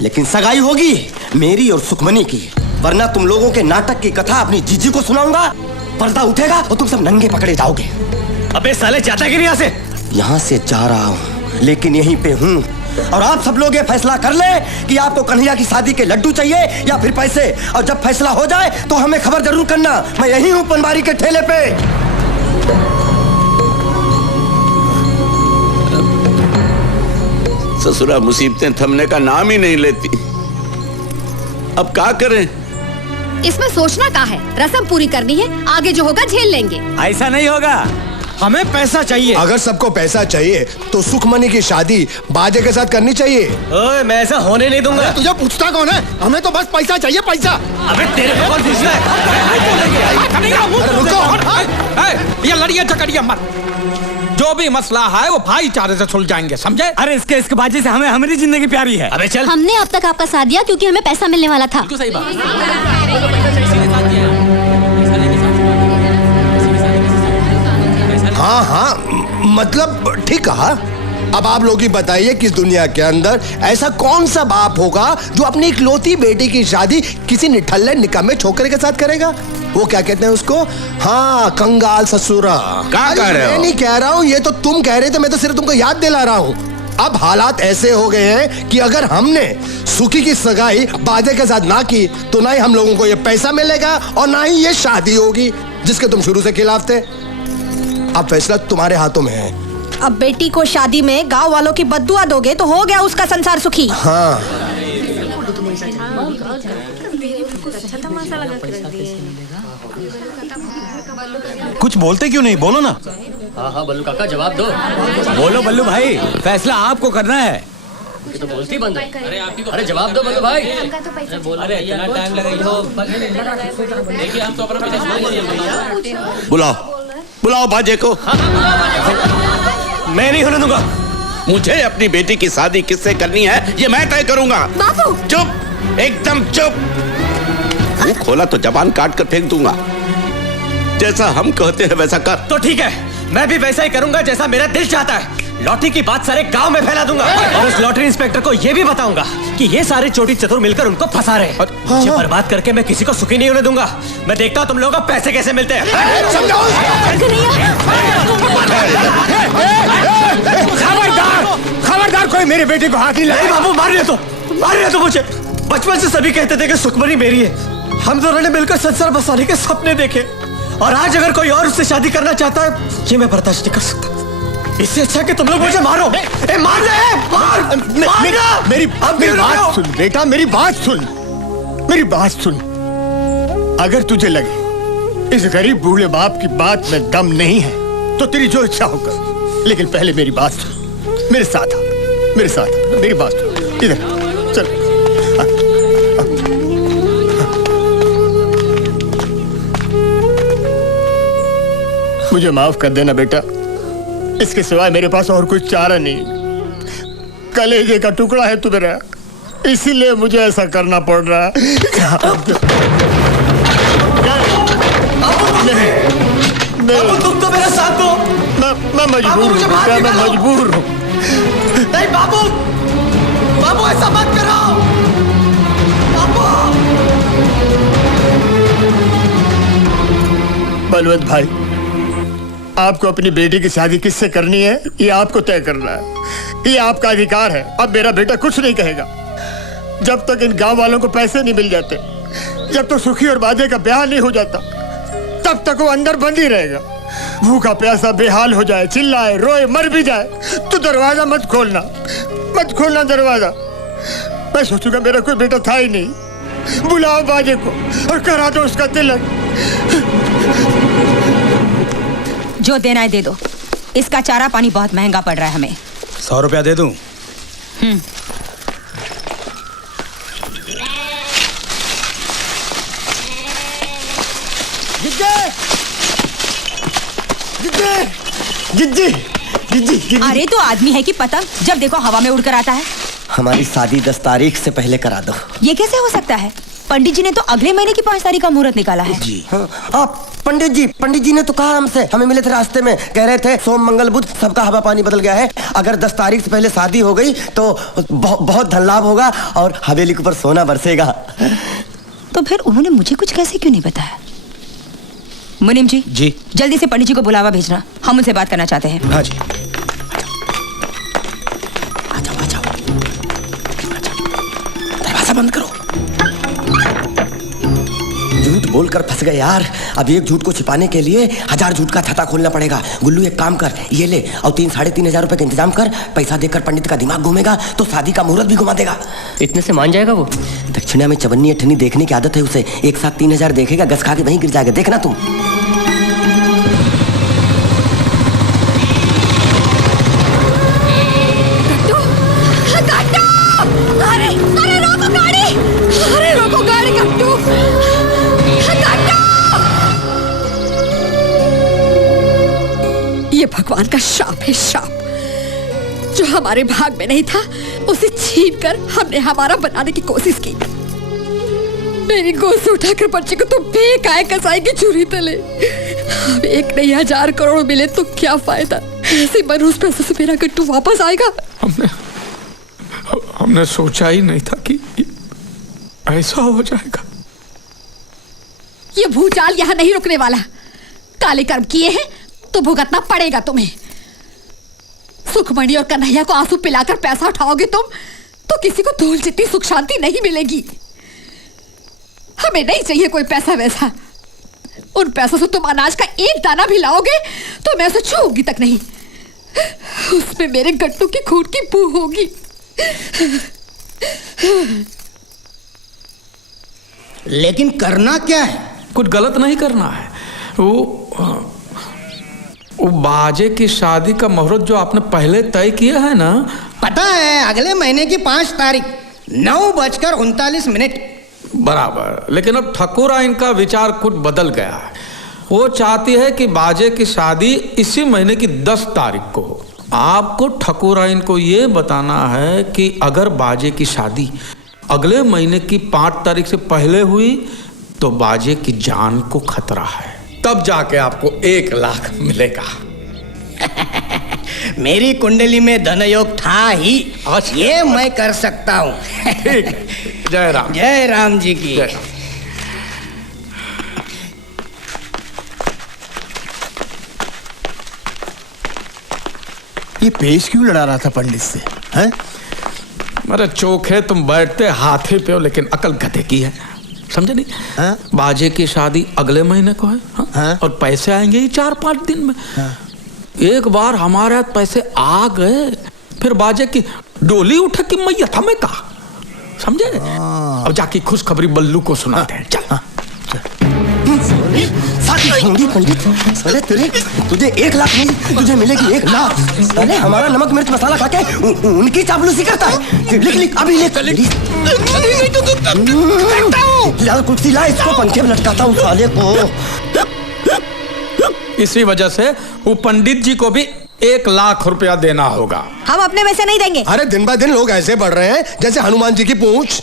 लेकिन सगाई होगी मेरी और सुखमनी की, वरना तुम लोगों के नाटक की कथा अपनी जीजी को सुनाऊंगा, पर्दा उठेगा और तुम सब नंगे पकड़े जाओगे। अबे साले जाता कि नहीं यहाँ से? यहाँ से जा रहा हूँ, लेकिन यहीं पे हूँ और आप सब लोग ये फैसला कर लें कि आपको कन्हैया की शादी के लड्डू चाहिए या फिर पैसे। और जब फैसला हो जाए तो हमें खबर जरूर करना। मैं यही हूँ पनवारी के ठेले पे। ससुरा मुसीबतें थमने का नाम ही नहीं लेती। अब क्या करें? इसमें सोचना क्या है, रस्म पूरी करनी है, आगे जो होगा झेल लेंगे। ऐसा नहीं होगा, हमें पैसा चाहिए। अगर सबको पैसा चाहिए तो सुखमनी की शादी बाजे के साथ करनी चाहिए। ओए, मैं ऐसा होने नहीं दूंगा। तुझे पूछता कौन है? हमें तो बस पैसा चाहिए, पैसा। अबे तेरे को कौन पूछता है? ये लड़िया झगड़िया मत। जो भी मसला है वो भाईचारे से सुलझाएंगे, समझे? अरे इसके बाजी से हमें हमारी जिंदगी प्यारी है। अबे चल। हमने अब तक आपका साथ दिया क्योंकि हमें पैसा मिलने वाला था। सही बात। हाँ हाँ, मतलब ठीक कहा। अब आप लोग ही बताइए कि इस दुनिया के अंदर ऐसा कौन सा बाप होगा जो अपनी इकलौती बेटी की शादी किसी निठल्ले निकम्मे छोकरे के साथ करेगा? वो क्या कहते हैं उसको? हाँ, कंगाल ससुरा। क्या कह रहे हो? मैं नहीं कह रहा हूँ, ये तो तुम कह रहे थे, मैं तो सिर्फ तुमको याद दिला रहा हूँ। अब हालात ऐसे हो गए हैं कि अगर हमने सुखी की सगाई बाजे के साथ ना की तो ना ही हम लोगों को ये पैसा मिलेगा और ना ही ये शादी होगी जिसके तुम शुरू से खिलाफ थे। अब फैसला तुम्हारे हाथों में है। अब बेटी को शादी में गांव वालों की बद्दुआ दोगे तो हो गया उसका संसार सुखी। हाँ। कुछ बोलते क्यों नहीं? बोलो ना। हाँ बल्लू काका जवाब दो। बोलो बल्लू भाई, फैसला आपको करना है। तो बोलती बंद है। अरे जवाब दो बल्लू भाई। अरे इतना टाइम लगेगा। देखिए हम तो अपना बुलाओ बुलाओ बाजे को। मैं नहीं होने दूंगा। मुझे अपनी बेटी की शादी किससे करनी है ये मैं तय करूंगा। बापू चुप, एकदम चुप। मुंह खोला तो जबान काट कर फेंक दूंगा। जैसा हम कहते हैं वैसा कर। तो ठीक है, मैं भी वैसा ही करूंगा जैसा मेरा दिल चाहता है। लॉटरी की बात सारे गांव में फैला दूंगा और उस लॉटरी इंस्पेक्टर को ये भी बताऊंगा कि ये सारे चोटी चतुर मिलकर उनको फंसा रहे हैं। मुझे बर्बाद करके मैं किसी को सुखी नहीं होने दूंगा। मैं देखता हूँ तुम लोगों को पैसे कैसे मिलते हैं। खबरदार, कोई मेरे बेटे को हाथ नहीं लगाए। बाबू मार रहे तो मुझे। बचपन से सभी कहते थे कि सुखमनी मेरी है। हम दोनों ने मिलकर संसार बसाने के सपने देखे और आज अगर कोई और उससे शादी करना चाहता है ये मैं बर्दाश्त नहीं कर सकता। इससे अच्छा कि तुम लोग मुझे मारो। मार मेरी बात सुन बेटा, मेरी बात सुन। अगर तुझे लगे इस गरीब बूढ़े बाप की बात में दम नहीं है तो तेरी जो इच्छा होगा, लेकिन पहले मेरी बात सुन। मेरे साथ आ, मेरी बात सुन। इधर चल। मुझे माफ कर देना बेटा, इसके सिवाय मेरे पास और कुछ चारा नहीं। कलेजे का टुकड़ा है तू मेरा, इसीलिए मुझे ऐसा करना पड़ रहा है। नहीं, तुम तो मेरा साथ दो। मैं मजबूर हूँ बेटा, मैं मजबूर हूँ। नहीं बाबू ऐसा मत करो। बलवंत भाई, आपको अपनी बेटी की शादी किससे करनी है ये आपको तय करना है। ये आपका अधिकार है। अब मेरा बेटा कुछ नहीं कहेगा जब तक इन गांव वालों को पैसे नहीं मिल जाते, जब तक सुखी और बाजे का ब्याह नहीं हो जाता, तब तक वो अंदर बंद ही रहेगा। भूखा प्यासा बेहाल हो जाए, चिल्लाए, रोए, मर भी जाए तो दरवाजा मत खोलना दरवाजा। मैं सोचूंगा मेरा कोई बेटा था ही नहीं। बुलाओ बाजे को और करा दो उसका तिलक। जो देना है दे दो। इसका चारा पानी बहुत महंगा पड़ रहा है हमें। 100 रुपया दे दूं? जिज्जी। अरे तो आदमी है कि पतंग, जब देखो हवा में उड़कर आता है। हमारी शादी 10 तारीख से पहले करा दो। ये कैसे हो सकता है? पंडित जी ने तो अगले महीने की 5 तारीख का मुहूर्त निकाला है। जी हाँ, पंडित जी ने तो कहा हमसे, हमें मिले थे रास्ते में, कह रहे थे सोम मंगल बुध सबका हवा पानी बदल गया है। अगर 10 तारीख से पहले शादी हो गई तो बहुत धन लाभ होगा और हवेली के ऊपर सोना बरसेगा। तो फिर उन्होंने मुझे कुछ कैसे क्यों नहीं बताया? मुनीम जी जल्दी से पंडित जी को बुलावा भेजना, हम उनसे बात करना चाहते हैं। हाँ जी। आ जाओ। बोलकर फंस गए यार। अब एक झूठ को छिपाने के लिए 1000 झूठ का छाता खोलना पड़ेगा। गुल्लू एक काम कर, ये ले और 3-3.5 रुपए का इंतजाम कर। पैसा देकर पंडित का दिमाग घूमेगा तो शादी का मुहूर्त भी घुमा देगा। इतने से मान जाएगा वो? दक्षिणा में चवन्नी अठन्नी देखने की आदत है उसे। एक साथ 3000 देखेगा, गस खा के वहीं गिर जाएगा, देखना तुम। ये भगवान का शाप है, शाप। जो हमारे भाग में नहीं था उसे छीनकर हमने हमारा बनाने की कोशिश की। मेरी गोद से उठाकर बच्चे को तो बेकाय कसाई की चूरी तले। अब 1 नहीं 1000 करोड़ मिले तो क्या फायदा? ऐसे मरूज पैसे से मेरा गट्टू वापस आएगा। हमने सोचा ही नहीं था कि ऐसा हो जाएगा। ये भूचाल यहाँ नहीं रुकने वाला। काले कर्म किए हैं तो भुगतना पड़ेगा तुम्हें। सुखमणि और कन्हैया को आंसू पिलाकर पैसा उठाओगे तुम तो किसी को धूल जितनी सुख शांति नहीं मिलेगी। हमें नहीं चाहिए कोई पैसा वैसा। उन पैसों से तुम अनाज का एक दाना भी लाओगे तो मैं उसे छूऊंगी तक नहीं। उसमें मेरे गट्टू की खून की बू होगी। लेकिन करना क्या है? कुछ गलत नहीं करना है। वो बाजे की शादी का मुहूर्त जो आपने पहले तय किया है ना, पता है, अगले महीने की 5 तारीख 9:39। बराबर। लेकिन अब ठकुराइन का विचार कुछ बदल गया है। वो चाहती है कि बाजे की शादी इसी महीने की 10 तारीख को हो। आपको ठकुराइन को ये बताना है कि अगर बाजे की शादी अगले महीने की 5 तारीख से पहले हुई तो बाजे की जान को खतरा है। तब जाके आपको 1 लाख मिलेगा। मेरी कुंडली में धनयोग था ही, ये मैं कर सकता हूँ। ठीक है। जय राम। जय राम जी की। जय राम। ये पेश क्यों लड़ा रहा था पंडित से? हैं? मेरे चोखे, तुम बैठते हाथे पे हो लेकिन अकल गधे की है, समझे नहीं? हाँ? बाजे की शादी अगले महीने को है। हाँ? हाँ? और पैसे आएंगे ही 4-5 दिन में। हाँ? एक बार हमारे हाथ पैसे आ गए फिर बाजे की डोली उठे कि मैया था मैं कहा, समझे? अब जाके खुशखबरी बल्लू को सुनाते हैं। चल। पंडित, साले तुझे 1 लाख नहीं, तुझे मिलेगी 1 लाख। साले हमारा नमक मिर्च मसाला खा के उनकी चापलूसी करता है। लिख अभी लिख। लाल कुर्सी ला, इसको पंखे में लटकाता हूँ साले को। इसी वजह से वो पंडित जी को भी 1 लाख रुपया देना होगा। हम अपने में से नहीं देंगे। अरे दिन ब दिन लोग ऐसे बढ़ रहे हैं जैसे हनुमान जी की पूंछ।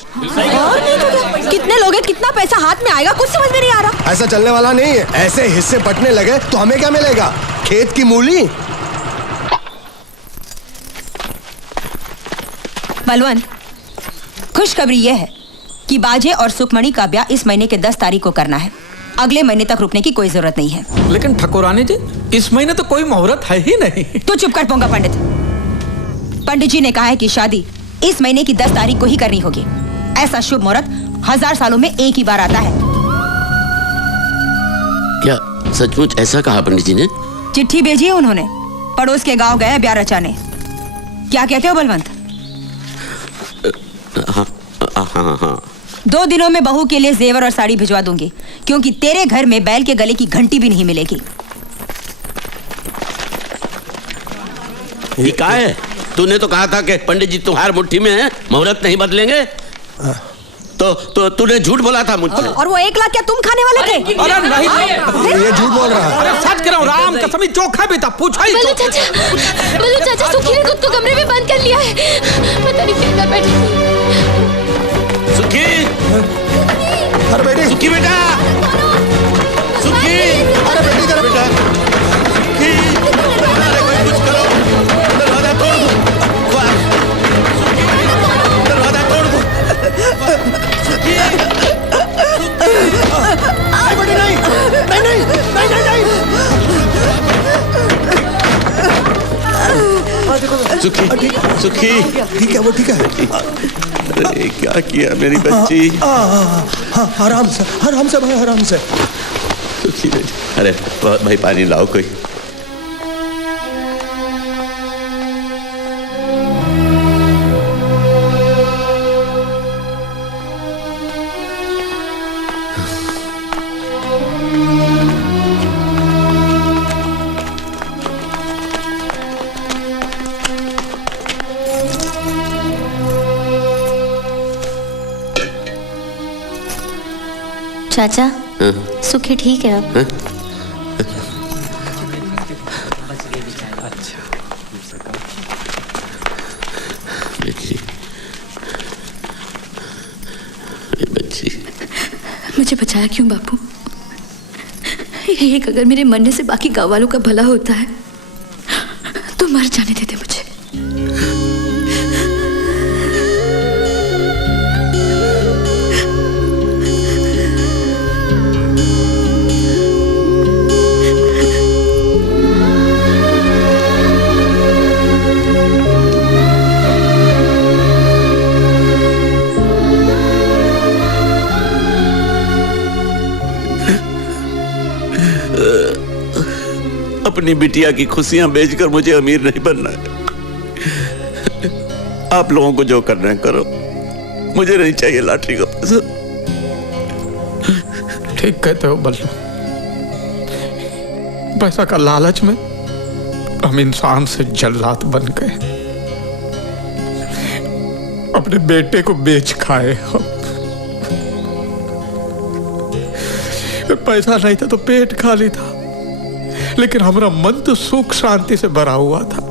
कितने लोग हैं, कितना पैसा हाथ में आएगा, कुछ समझ में नहीं आ रहा। ऐसा चलने वाला नहीं है। ऐसे हिस्से बंटने लगे तो हमें क्या मिलेगा? खेत की मूली। बलवंत, खुशखबरी यह है कि बाजे और सुखमणि का ब्याह इस महीने के 10 तारीख को करना है। अगले महीने तक रुकने की कोई जरूरत नहीं है। लेकिन ठकुरानी जी, इस महीने तो कोई मुहूर्त है ही नहीं। तू चुप कर पोंगा पंडित। पंडित जी ने कहा है कि शादी इस महीने की 10 तारीख को ही करनी होगी। ऐसा शुभ मुहूर्त 1000 सालों में एक ही बार आता है। क्या सचमुच ऐसा कहा पंडित जी ने? चिट्ठी भेजी है उन्होंने। पड़ोस के गांव गए ब्याह रचाने। क्या कहते हो बलवंत? हाँ। 2 दिनों में बहू के लिए जेवर और साड़ी भिजवा दूंगी, क्योंकि तेरे घर में बैल के गले की घंटी भी नहीं मिलेगी। ये क्या है? तूने तो कहा था कि पंडित जी तुम्हारी मुट्ठी में है, मुहूर्त नहीं बदलेंगे। तो तूने झूठ बोला था मुझसे। और वो 1 लाख क्या तुम खाने वाले थे? अरे नहीं, ये झूठ बोल रहा है। अरे सच कह रहा हूँ, राम कसम, चोखा भी था। पूछा ही बल्लू चाचा, सुखी ने खुद को कमरे में बंद कर लिया है। पता नहीं क्या कर बैठी। सुखी, अरे बेटी, सुखी बेटा, सुखी, अरे बेटी तेरा बेटा, सुखी, कुछ करो, दरवाजा तोड़ दो, दरवाजा तोड़ दो, सुखी, बेटी नहीं, सुखी, सुखी, ठीक है, वो ठीक है। अरे क्या किया मेरी बच्ची? आराम से भाई, आराम से। अरे भाई पानी लाओ कोई। चाचा, सुखी ठीक है अब? बच्ची, मुझे बचाया क्यों बापू? एक अगर मेरे मरने से बाकी गाँव वालों का भला होता है तो मर जाने देते मुझे। अपनी बिटिया की खुशियां बेचकर मुझे अमीर नहीं बनना है। आप लोगों को जो करना है करो, मुझे नहीं चाहिए लॉटरी का पैसा। ठीक कहते हो बल्लू, पैसा का लालच में हम इंसान से जल्लाद बन गए, अपने बेटे को बेच खाए हम। पैसा नहीं था तो पेट खाली था, लेकिन हमारा मन तो सुख शांति से भरा हुआ था।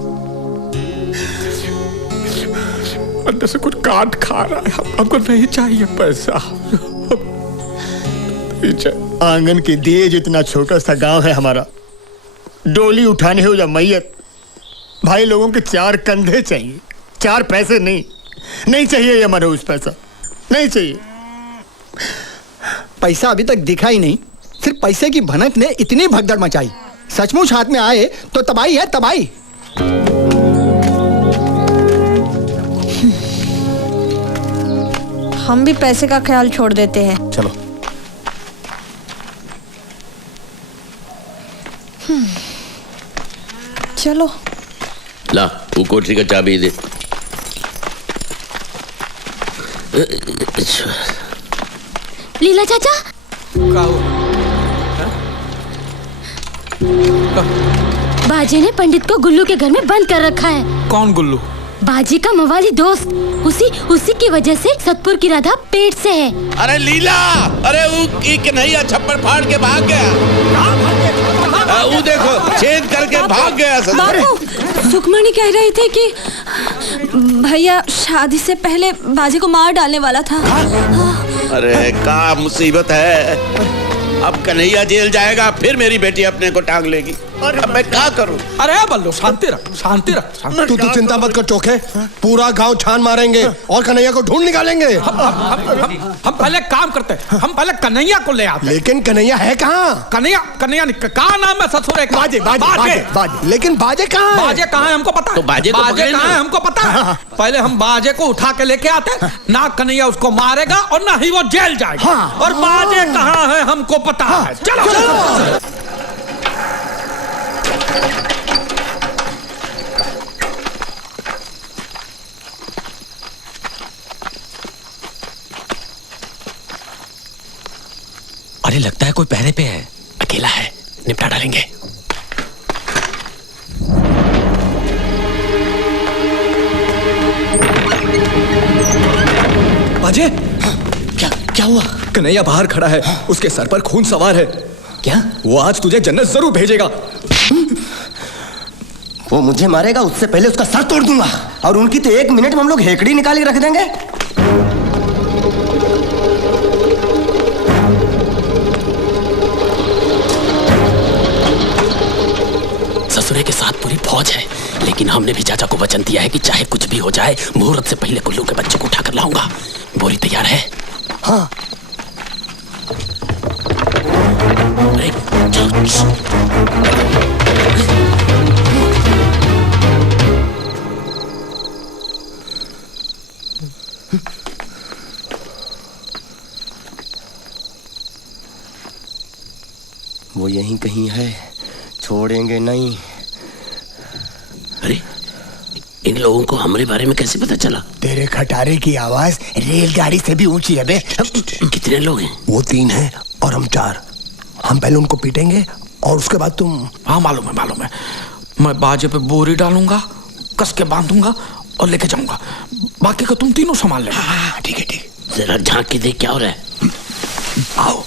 अंदर से कुछ काट खा रहा है। हमको नहीं चाहिए पैसा। आंगन के दिए जितना छोटा सा गांव है हमारा, डोली उठाने हो या मैयत, भाई लोगों के 4 कंधे चाहिए, 4 पैसे नहीं चाहिए ये मनोज, पैसा नहीं चाहिए। पैसा अभी तक दिखा ही नहीं, सिर्फ पैसे की भनक ने इतनी भगदड़ मचाई। सचमुच हाथ में आए तो तबाही है, तबाही। हम भी पैसे का ख्याल छोड़ देते हैं। चलो। चलो। ला वो कोठरी का चाबी दे। लीला चाचा, बाजे ने पंडित को गुल्लू के घर में बंद कर रखा है। कौन गुल्लू? बाजी का मवाली दोस्त। उसी की वजह से सतपुर की राधा पेट से है। अरे लीला, अरे वो कन्हैया छप्पर फाड़ के भाग गया। वो देखो छेद करके भाग गया। बाबू, सुखमणि कह रही थी कि भैया शादी से पहले बाजी को मार डालने वाला था। अरे क्या मुसीबत है, अब कन्हैया जेल जाएगा, फिर मेरी बेटी अपने को टांग लेगी। अब मैं क्या करूं? अरे बल्लू शांति रख, शांति रख। तू चिंता मत कर चोखे, पूरा गांव छान मारेंगे और कन्हैया को ढूंढ निकालेंगे। हम पहले काम करते हैं, हम पहले कन्हैया को ले आते हैं। लेकिन कन्हैया है कहाँ? कन्हैया कहाँ नाम है ससुर? बाजे। लेकिन बाजे कहाँ है? बाजे कहाँ है हमको पता है। तो बाजे कहाँ है हमको पता है। पहले हम बाजे को उठा के लेके आते हैं, ना कन्हैया उसको मारेगा और ना ही वो जेल जाएगा। और बाजे कहाँ है हमको पता है। चलो। अरे लगता है कोई पहरे पे है, अकेला है, निपटा डालेंगे। बाजे, क्या हुआ? कन्हैया बाहर खड़ा है, उसके सर पर खून सवार है। क्या? वो आज तुझे जन्नत जरूर भेजेगा। वो मुझे मारेगा, उससे पहले उसका सर तोड़ दूंगा। और उनकी तो 1 मिनट में हम लोग हेकड़ी निकाल के रख देंगे। ससुरे के साथ पूरी फौज है, लेकिन हमने भी चाचा को वचन दिया है कि चाहे कुछ भी हो जाए, मुहूर्त से पहले गुल्लू के बच्चे को उठाकर लाऊंगा। बोरी तैयार है? हाँ। वो यहीं कहीं है, छोड़ेंगे नहीं। अरे इन लोगों को हमारे बारे में कैसे पता चला? तेरे खटारे की आवाज रेलगाड़ी से भी ऊंची है बे। कितने लोग हैं? वो 3 हैं और हम 4। हम पहले उनको पीटेंगे और उसके बाद तुम। हाँ मालूम है। मैं बाजे पे बोरी डालूंगा, कस के बांधूंगा और लेके जाऊंगा। बाकी का तुम तीनों संभाल लेना। हाँ ठीक है। जरा झांक के देख क्या हो रहा है। आओ।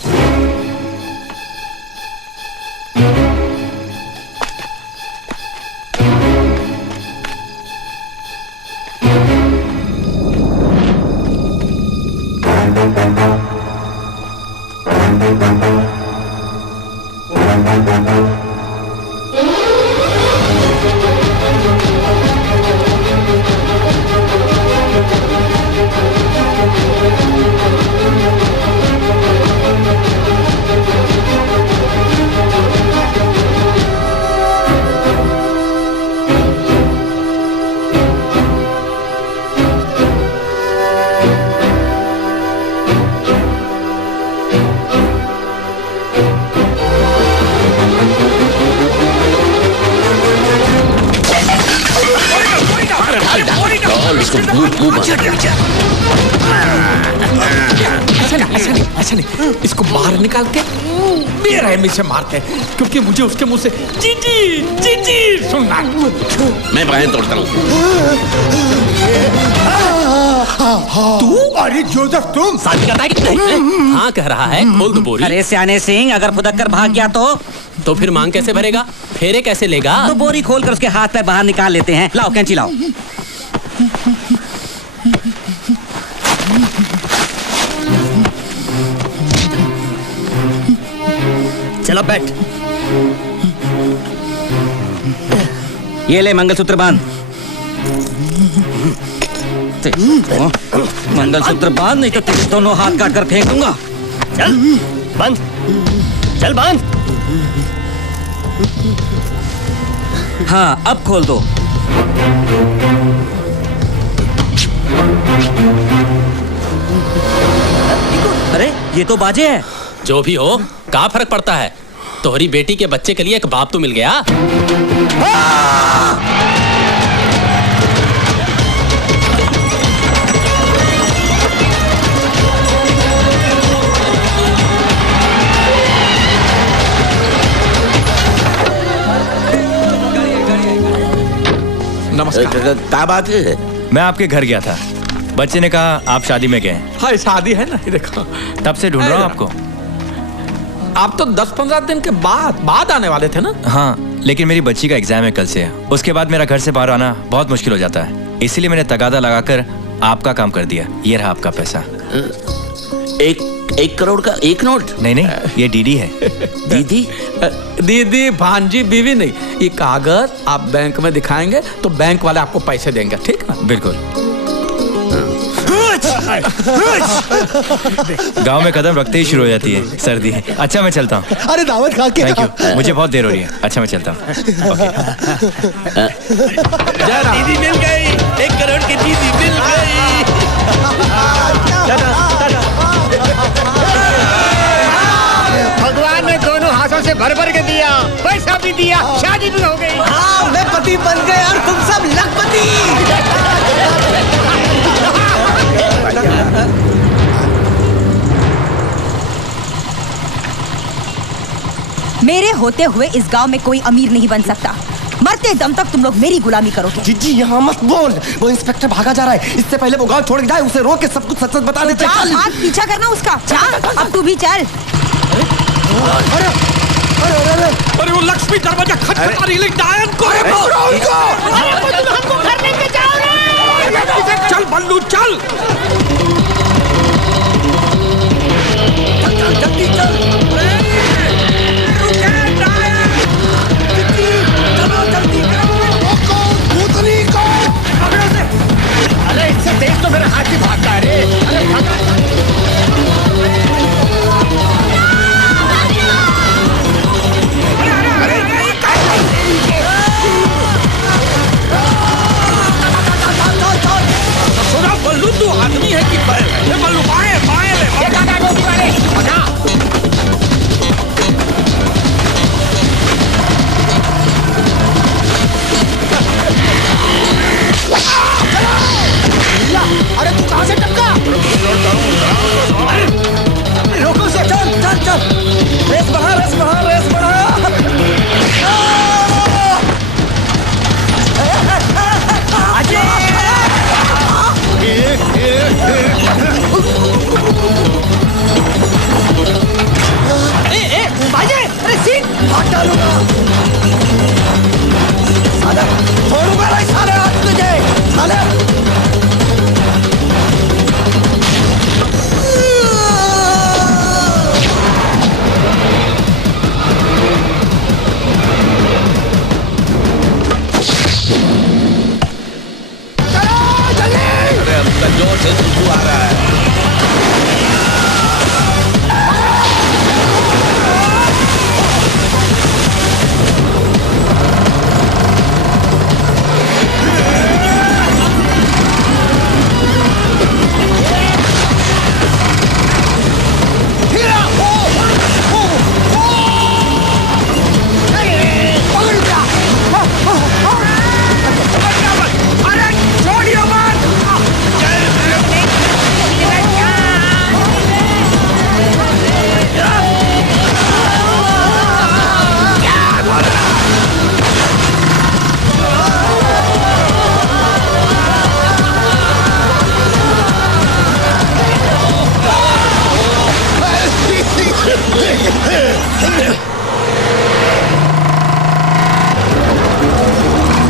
ऐसा नहीं, इसको बाहर निकाल के बेरहमी से मारते हैं, क्योंकि मुझे उसके मुंह से जी सुनना। मैं बाहें तोड़ता हूँ। तू? अरे जोसेफ तुम? शादी करता है कि नहीं? हाँ कह रहा है, खोल दो बोरी। अरे सियाने सिंह, अगर फुदक कर भाग गया तो फिर मांग कैसे भरेगा? फेरे कैसे लेगा? तो बोरी खोल कर उसके हाथ पैर बाहर निकाल लेते हैं। लाओ कैंची लाओ। चलो बैठ। ये ले मंगलसूत्र बांध। मंगलसूत्र बांध, नहीं तो तेरे दोनों हाथ काट कर फेंक दूंगा। चल बांध, चल बांध। हाँ अब खोल दो। अरे ये तो बाजे है। जो भी हो, क्या फर्क पड़ता है? तोहरी बेटी के बच्चे के लिए एक बाप तो मिल गया। नमस्कार। क्या बात है? मैं आपके घर गया था, बच्चे ने कहा आप शादी में गए। हाँ शादी है ना, देखो तब से ढूंढ रहा हूँ आपको। आप तो 10-15 दिन के बाद आने वाले थे ना? हाँ, लेकिन मेरी बच्ची का एग्जाम है कल से। उसके बाद मेरा घर से बाहर आना बहुत मुश्किल हो जाता है, इसलिए मैंने तगादा लगाकर आपका काम कर दिया। ये रहा आपका पैसा। 1 करोड़ का 1 नोट? नहीं, ये डीडी है। दीदी? दीदी, भांजी, बीवी नहीं। ये कागज आप बैंक में दिखाएंगे तो बैंक वाले आपको पैसे देंगे, ठीक ना? बिल्कुल। गांव में कदम रखते ही शुरू हो जाती है सर्दी। अच्छा मैं चलता हूँ। अरे दावत खा के। थैंक यू, मुझे बहुत देर हो रही है। अच्छा मैं चलता हूँ। दीदी मिल गई, 1 करोड़ की दीदी मिल गई। भगवान ने दोनों हाथों से भर भर के दिया, पैसा भी दिया, शादी भी हो गई। हाँ मैं पति बन गए और तुम सब लखपति। मेरे होते हुए इस गांव में कोई अमीर नहीं बन सकता। मरते दम तक तुम लोग मेरी गुलामी करोगे। जीजी यहाँ मत बोल, वो इंस्पेक्टर भागा जा रहा है। इससे पहले वो गांव छोड़ के जाए, उसे रोक के सब कुछ सच सच बता देते। चल भाग, पीछा करना उसका। चल अब तू भी चल। अरे वो लक्ष्मी दरवाजा खटखटा रही है, डायन को है वो। अरे तुम हमको घर लेके जाओ रे। चल बल्लू चल। जल्दी चल। अरे इससे तेज तो मेरा हाथी भागता है रे। अरे भागा। बल्लू तू आदमी है बढ़ा, रेस बढ़ा। बाजे, अरे सीट हाथ डालूंगा साले, छोड़ूंगा नहीं साले हाथ तुझे साले। अरे अब तक जोर से सुसु आ रहा है।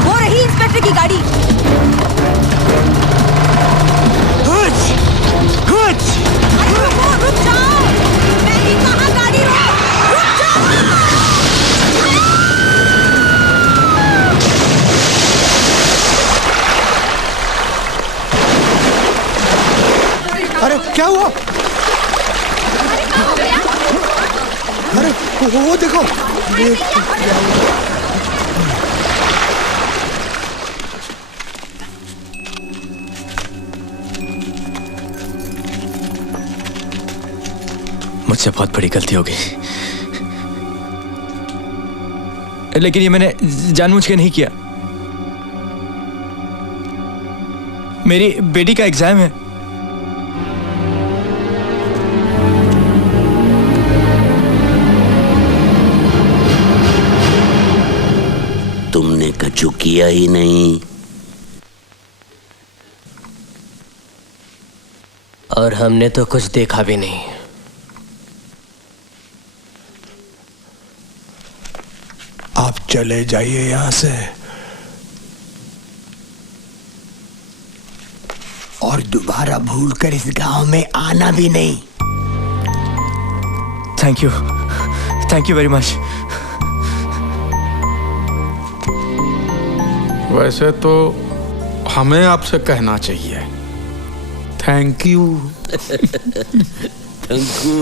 वो रही इंस्पेक्टर की गाड़ी। अरे रुको, रुक जाओ। मैंने कहा गाड़ी रुक जाओ। अरे क्या हुआ? अरे वो देखो, मुझसे बहुत बड़ी गलती हो गई, लेकिन ये मैंने जानबूझ के नहीं किया। मेरी बेटी का एग्जाम है। तुमने कछु किया ही नहीं। और हमने तो कुछ देखा भी नहीं। आप चले जाइए यहां से और दोबारा भूल कर इस गांव में आना भी नहीं। Thank you very much. वैसे तो हमें आपसे कहना चाहिए थैंक यू। Thank you.